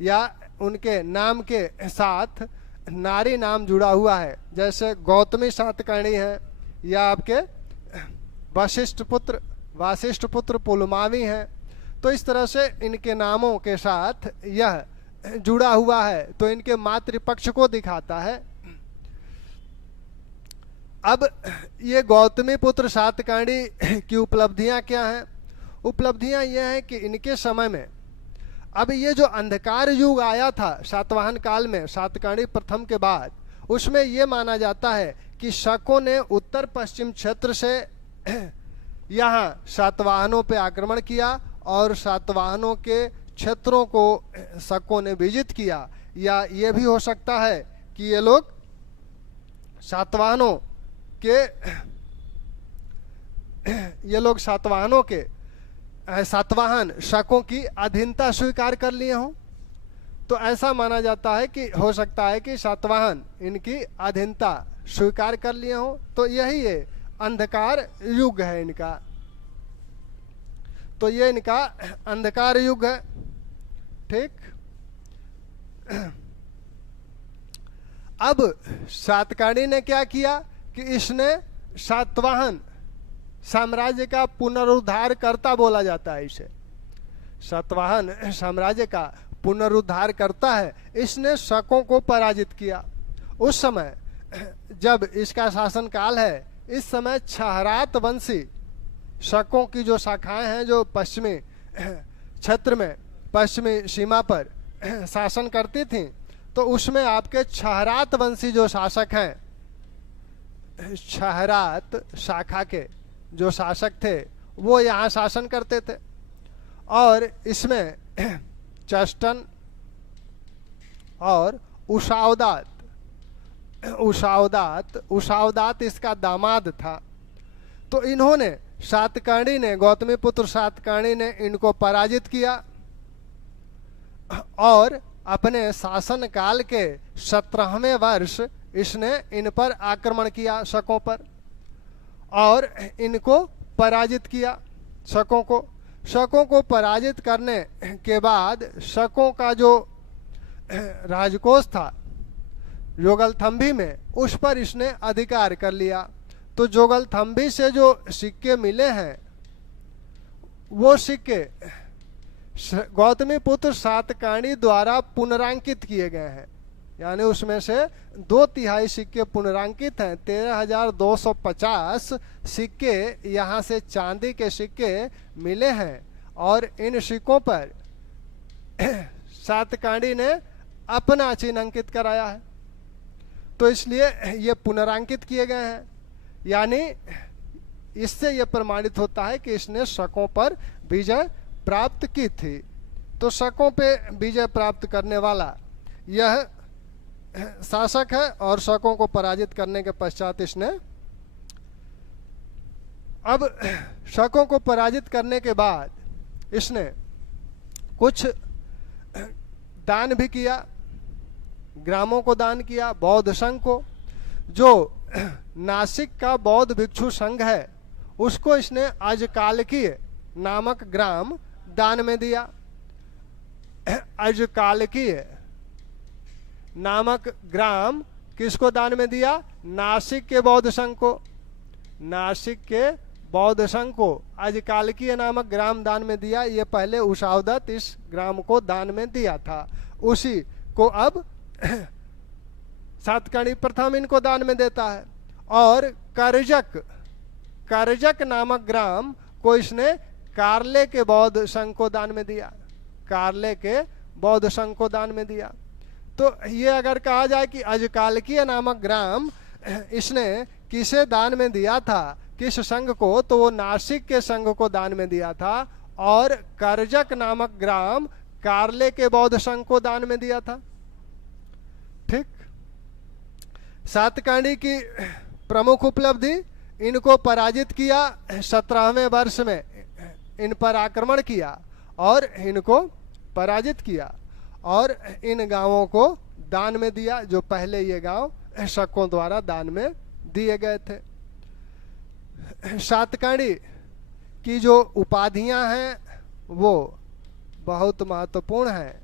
या उनके नाम के साथ नारी नाम जुड़ा हुआ है, जैसे गौतमी सातकर्णी है, या आपके वासिष्ठ पुत्र पुलमावी हैं। तो इस तरह से इनके नामों के साथ यह जुड़ा हुआ है, तो इनके मातृपक्ष को दिखाता है। अब ये गौतमी पुत्र सातकर्णी की उपलब्धियां क्या हैं? उपलब्धियां यह हैं कि इनके समय में, अब ये जो अंधकार युग आया था सातवाहन काल में सातकर्णी प्रथम के बाद, उसमें यह माना जाता है कि शकों ने उत्तर पश्चिम क्षेत्र से यहाँ सातवाहनों पे आक्रमण किया और सातवाहनों के क्षेत्रों को शकों ने विजित किया। या ये भी हो सकता है कि ये लोग सातवाहनों के सातवाहन शकों की अधीनता स्वीकार कर लिए हों। तो ऐसा माना जाता है कि हो सकता है कि सातवाहन इनकी अधीनता स्वीकार कर लिए हों। तो यही है अंधकार युग है इनका, तो ये इनका अंधकार युग है। ठीक। अब सातकर्णी ने क्या किया कि इसने सातवाहन साम्राज्य का पुनरुद्धार करता बोला जाता है इसे, सातवाहन साम्राज्य का पुनरुद्धार करता है। इसने शकों को पराजित किया। उस समय जब इसका शासनकाल है, इस समय छहरात वंशी शकों की जो शाखाएं हैं जो पश्चिमी क्षेत्र में पश्चिमी सीमा पर शासन करती थी, तो उसमें आपके छहरात वंशी जो शासक हैं, छहरात शाखा के जो शासक थे वो यहाँ शासन करते थे। और इसमें चष्टन और उषावदात इसका दामाद था। तो इन्होंने सातकर्णी ने, गौतमी पुत्र सातकर्णी ने इनको पराजित किया और अपने शासन काल के 17वें वर्ष इसने इन पर आक्रमण किया, शकों पर, और इनको पराजित किया। शकों को पराजित करने के बाद शकों का जो राजकोष था जोगलथम्बी में, उस पर इसने अधिकार कर लिया। तो जोगलथम्बी से जो सिक्के मिले हैं वो सिक्के गौतमी पुत्र सातकर्णी द्वारा पुनरांकित किए गए हैं, यानी उसमें से 2/3 सिक्के पुनरांकित हैं। 13,250 सिक्के यहाँ से चांदी के सिक्के मिले हैं और इन सिक्कों पर सातकर्णी ने अपना चिन्ह अंकित कराया है। तो इसलिए ये पुनरांकित किए गए हैं, यानी इससे यह प्रमाणित होता है कि इसने शकों पर विजय प्राप्त की थी। तो शकों पे विजय प्राप्त करने वाला यह शासक है और शकों को पराजित करने के पश्चात इसने, अब शकों को पराजित करने के बाद इसने कुछ दान भी किया, ग्रामों को दान किया, बौद्ध संघ को। जो नासिक का बौद्ध भिक्षु संघ है उसको इसने अजकालकीय नामक ग्राम दान में दिया। अजकालकीय नामक ग्राम किसको दान में दिया? नासिक के बौद्ध संघ को। नासिक के बौद्ध संघ को अजकालकीय नामक ग्राम दान में दिया। ये पहले उषावदत्त इस ग्राम को दान में दिया था, उसी को अब सातकर्णी प्रथम इनको दान में देता है। और करजक नामक ग्राम को इसने कार्ले के बौद्ध संघ को दान में दिया। कार्ले के बौद्ध संघ को दान में दिया। तो ये अगर कहा जाए कि अजकालकीय नामक ग्राम इसने किसे दान में दिया था, किस संघ को, तो वो नासिक के संघ को दान में दिया था, और करजक नामक ग्राम कार्ले के बौद्ध संघ को दान में दिया था। ठीक। सातकांडी की प्रमुख उपलब्धि, इनको पराजित किया 17वें वर्ष में, इन पर आक्रमण किया और इनको पराजित किया और इन गांवों को दान में दिया, जो पहले ये गांव शकों द्वारा दान में दिए गए थे। सातकांडी की जो उपाधियां हैं वो बहुत महत्वपूर्ण हैं।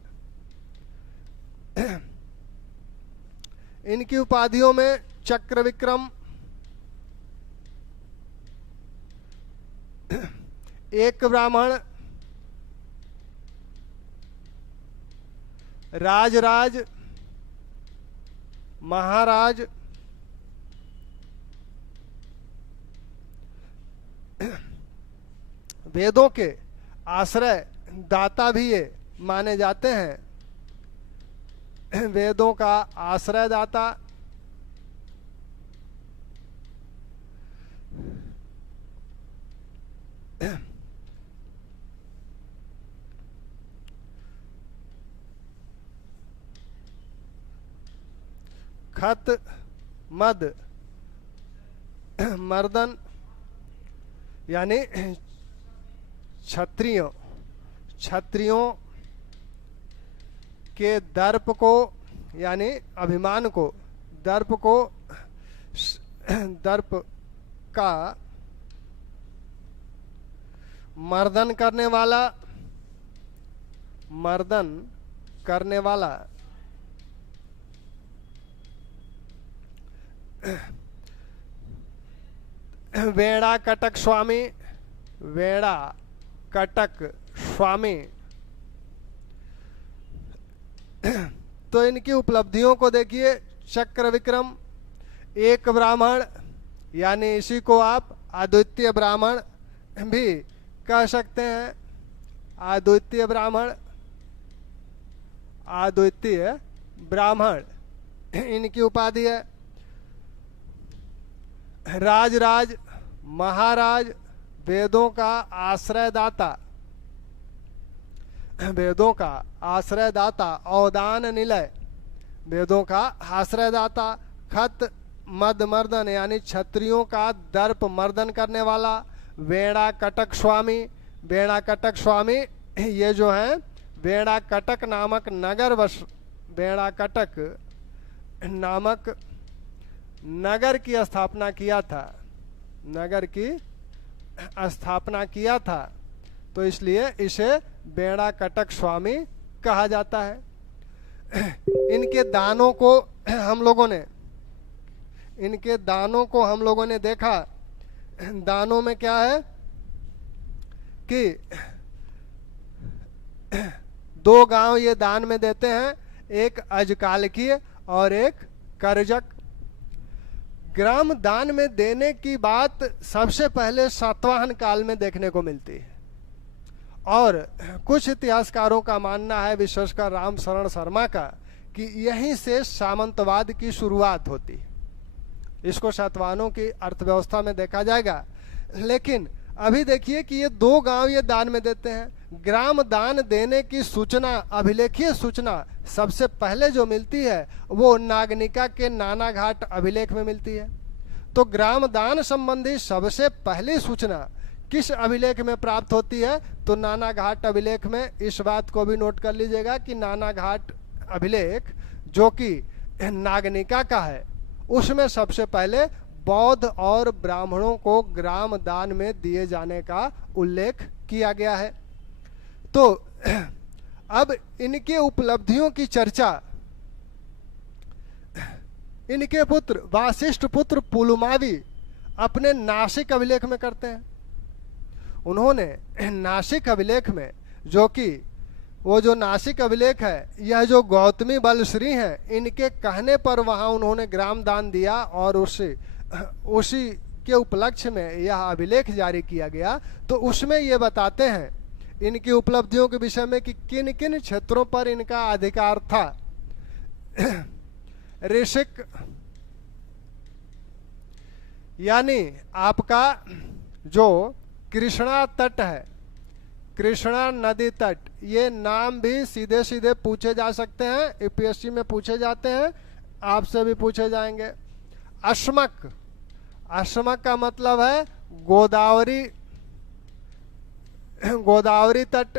इनकी उपाधियों में चक्र विक्रम, एक ब्राह्मण, राजराज, महाराज, वेदों के आश्रय दाता भी ये माने जाते हैं। वेदों का आश्रय दाता, खत मद मर्दन यानी क्षत्रियों के दर्प को यानी अभिमान को, दर्प का मर्दन करने वाला वेड़ा कटक स्वामी। तो इनकी उपलब्धियों को देखिए, चक्र विक्रम, एक ब्राह्मण, यानी इसी को आप अद्वितीय ब्राह्मण भी कह सकते हैं। अद्वितीय ब्राह्मण इनकी उपाधि है। राजराज, महाराज, वेदों का आश्रयदाता, औदान निलय, वेदों का आश्रयदाता। खत मद मर्दन यानी क्षत्रियों का दर्प मर्दन करने वाला। वेड़ा कटक स्वामी, ये जो है वेड़ा कटक नामक नगर की स्थापना किया था, तो इसलिए इसे बेड़ा कटक स्वामी कहा जाता है। इनके दानों को हम लोगों ने देखा। दानों में क्या है कि 2 गांव ये दान में देते हैं, एक अजकालकीय और एक करजक। ग्राम दान में देने की बात सबसे पहले सातवाहन काल में देखने को मिलती है, और कुछ इतिहासकारों का मानना है, विशेषकर राम शरण शर्मा का, कि यहीं से सामंतवाद की शुरुआत होती है। इसको सातवाहनों की अर्थव्यवस्था में देखा जाएगा। लेकिन अभी देखिए कि ये 2 गांव ये दान में देते हैं। ग्राम दान देने की सूचना, अभिलेखीय सूचना सबसे पहले जो मिलती है वो नागनिका के नानाघाट अभिलेख में मिलती है। तो ग्राम दान संबंधी सबसे पहली सूचना किस अभिलेख में प्राप्त होती है? तो नानाघाट अभिलेख में। इस बात को भी नोट कर लीजिएगा कि नानाघाट अभिलेख जो कि नागनिका का है, उसमें सबसे पहले बौद्ध और ब्राह्मणों को ग्राम दान में दिए जाने का उल्लेख किया गया है। तो अब इनके उपलब्धियों की चर्चा इनके पुत्र वासिष्ठ पुत्र पुलुमावी अपने नासिक अभिलेख में करते हैं। उन्होंने नासिक अभिलेख में, जो कि वो जो नासिक अभिलेख है, यह जो गौतमी बलश्री हैं, इनके कहने पर वहां उन्होंने ग्राम दान दिया और उसी के उपलक्ष्य में यह अभिलेख जारी किया गया। तो उसमें ये बताते हैं इनकी उपलब्धियों के विषय में कि किन किन क्षेत्रों पर इनका अधिकार था। ऋषिक यानी आपका जो कृष्णा तट है, कृष्णा नदी तट, ये नाम भी सीधे सीधे पूछे जा सकते हैं, यूपीएससी में पूछे जाते हैं, आपसे भी पूछे जाएंगे। अश्मक, अश्मक का मतलब है गोदावरी, गोदावरी तट।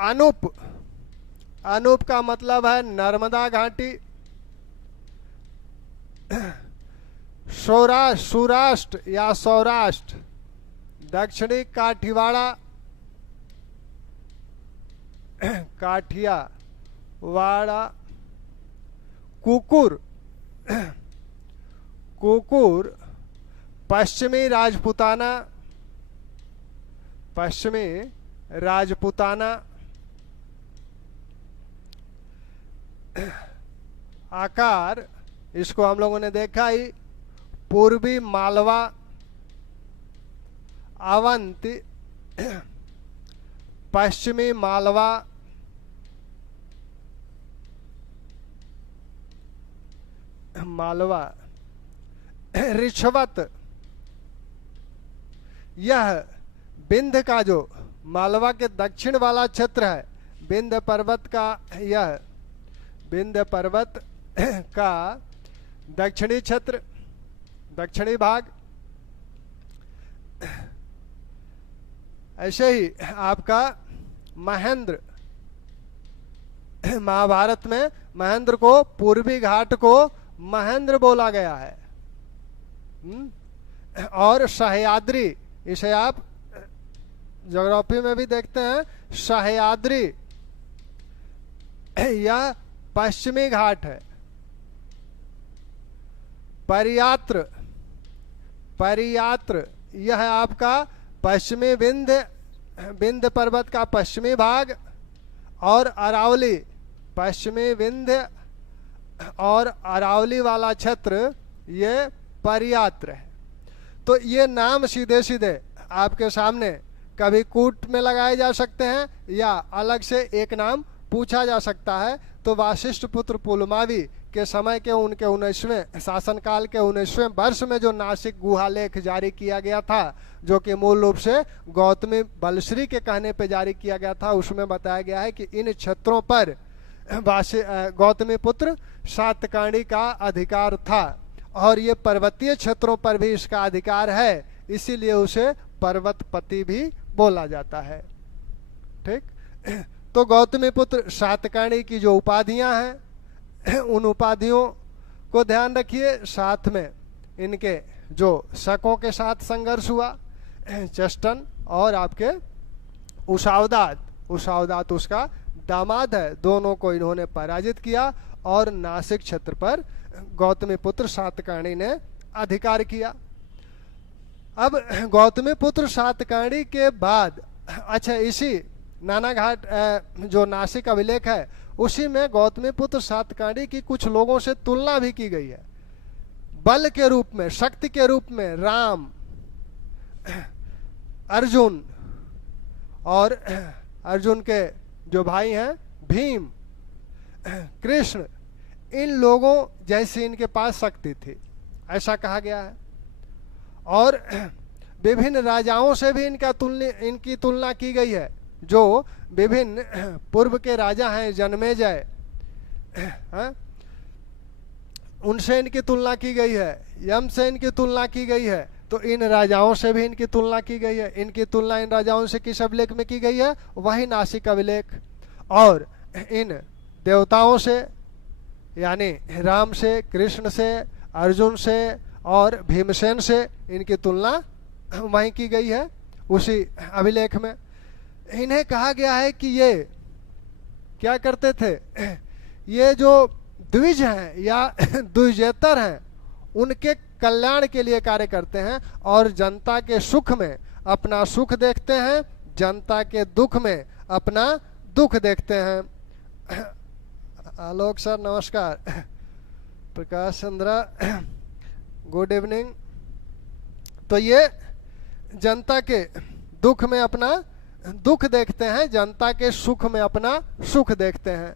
अनूप, अनूप का मतलब है नर्मदा घाटी। सौराष्ट्र या सौराष्ट्र, दक्षिणी काठियावाड़, काठियावाड़। कुकुर, कुकुर पश्चिमी राजपूताना, पश्चिमी राजपूताना। आकार, इसको हम लोगों ने देखा ही, पूर्वी मालवा, अवंती, पश्चिमी मालवा, मालवा। ऋषवत, यह विंध्य का जो मालवा के दक्षिण वाला क्षेत्र है, विंध्य पर्वत का, यह विंध्य पर्वत का दक्षिणी क्षेत्र, दक्षिणी भाग। ऐसे ही आपका महेंद्र, महाभारत में महेंद्र को, पूर्वी घाट को महेंद्र बोला गया है। और सह्याद्री, इसे आप ज्योग्राफी में भी देखते हैं, सह्याद्री यह पश्चिमी घाट है। परियात्र, परियात्र यह आपका पश्चिमी विंध्य, विंध्य पर्वत का पश्चिमी भाग। और अरावली, पश्चिमी विंध्य और अरावली वाला क्षेत्र, ये परियात्र है। तो ये नाम सीधे सीधे आपके सामने कभी कूट में लगाए जा सकते हैं या अलग से एक नाम पूछा जा सकता है। तो वाशिष्ठ पुत्र पुलमावी के समय के उनके 19वें शासनकाल के 19वें वर्ष में जो नासिक गुहालेख जारी किया गया था, जो कि मूल रूप से गौतमी बलश्री के कहने पे जारी किया गया था, उसमें बताया गया है कि इन क्षेत्रों पर गौतमी पुत्र सातकर्णी का अधिकार था और ये पर्वतीय क्षेत्रों पर भी इसका अधिकार है, इसीलिए उसे पर्वतपति भी बोला जाता है। ठीक, तो गौतमी पुत्र सातकर्णी की जो उपाधियां हैं, उन उपाधियों को ध्यान रखिए। साथ में इनके जो शकों के साथ संघर्ष हुआ, चेष्टन और आपके उशावदात, उशावदात उसका दामाद है, दोनों को इन्होंने पराजित किया और नासिक क्षेत्र पर गौतमी पुत्र सातकर्णी ने अधिकार किया। अब गौतमी पुत्र सातकर्णी के बाद, अच्छा, इसी नाना घाट जो नासिक अभिलेख है, उसी में गौतमी पुत्र सातकर्णी की कुछ लोगों से तुलना भी की गई है। बल के रूप में, शक्ति के रूप में राम, अर्जुन और अर्जुन के जो भाई हैं भीम, कृष्ण, इन लोगों जैसी इनके पास शक्ति थी, ऐसा कहा गया है। और विभिन्न राजाओं से भी इनकी तुलना की गई है, जो विभिन्न पूर्व के राजा हैं, जन्मेजय, उनसे इनकी तुलना की गई है, यम से इनकी तुलना की गई है। तो इन राजाओं से भी इनकी तुलना की गई है। इनकी तुलना इन राजाओं से किस अभिलेख में की गई है? वही नासिक अभिलेख। और इन देवताओं से, यानी राम से, कृष्ण से, अर्जुन से और भीमसेन से इनकी तुलना वहीं की गई है, उसी अभिलेख में। इन्हें कहा गया है कि ये क्या करते थे, ये जो द्विज हैं या द्विजेतर हैं, उनके कल्याण के लिए कार्य करते हैं और जनता के सुख में अपना सुख देखते हैं, जनता के दुख में अपना दुख देखते हैं। आलोक सर नमस्कार, प्रकाश चंद्रा गुड इवनिंग। तो ये जनता के दुख में अपना दुख देखते हैं, जनता के सुख में अपना सुख देखते हैं।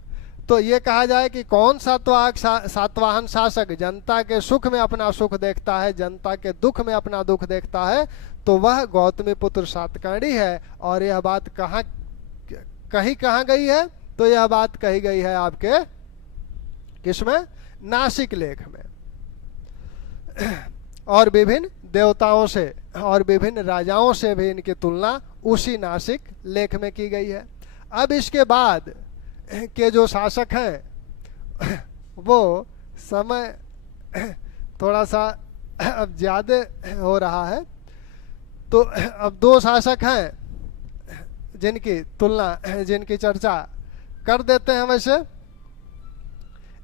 तो ये कहा जाए कि कौन सातवाहन शासक जनता के सुख में अपना सुख देखता है, जनता के दुख में अपना दुख देखता है, तो वह गौतमी पुत्र सातकर्णी है। और यह बात कहाँ गई है? तो यह बात कही गई है आपके किसमें? नासिक लेख में। और विभिन्न देवताओं से और विभिन्न राजाओं से भी इनकी तुलना उसी नासिक लेख में की गई है। अब इसके बाद के जो शासक हैं वो समय थोड़ा सा अब ज्यादा हो रहा है, तो अब दो शासक हैं जिनकी तुलना, जिनकी चर्चा कर देते हैं वैसे,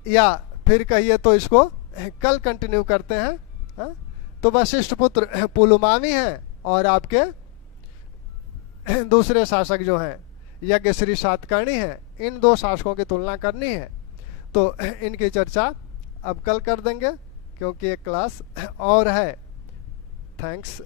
या फिर कहिए तो इसको कल कंटिन्यू करते हैं। हा? तो वशिष्ठ पुत्र पुलुमावी हैं और आपके दूसरे शासक जो हैं यज्ञश्री सातकर्णी हैं। इन दो शासकों की तुलना करनी है, तो इनकी चर्चा अब कल कर देंगे, क्योंकि एक क्लास और है। थैंक्स।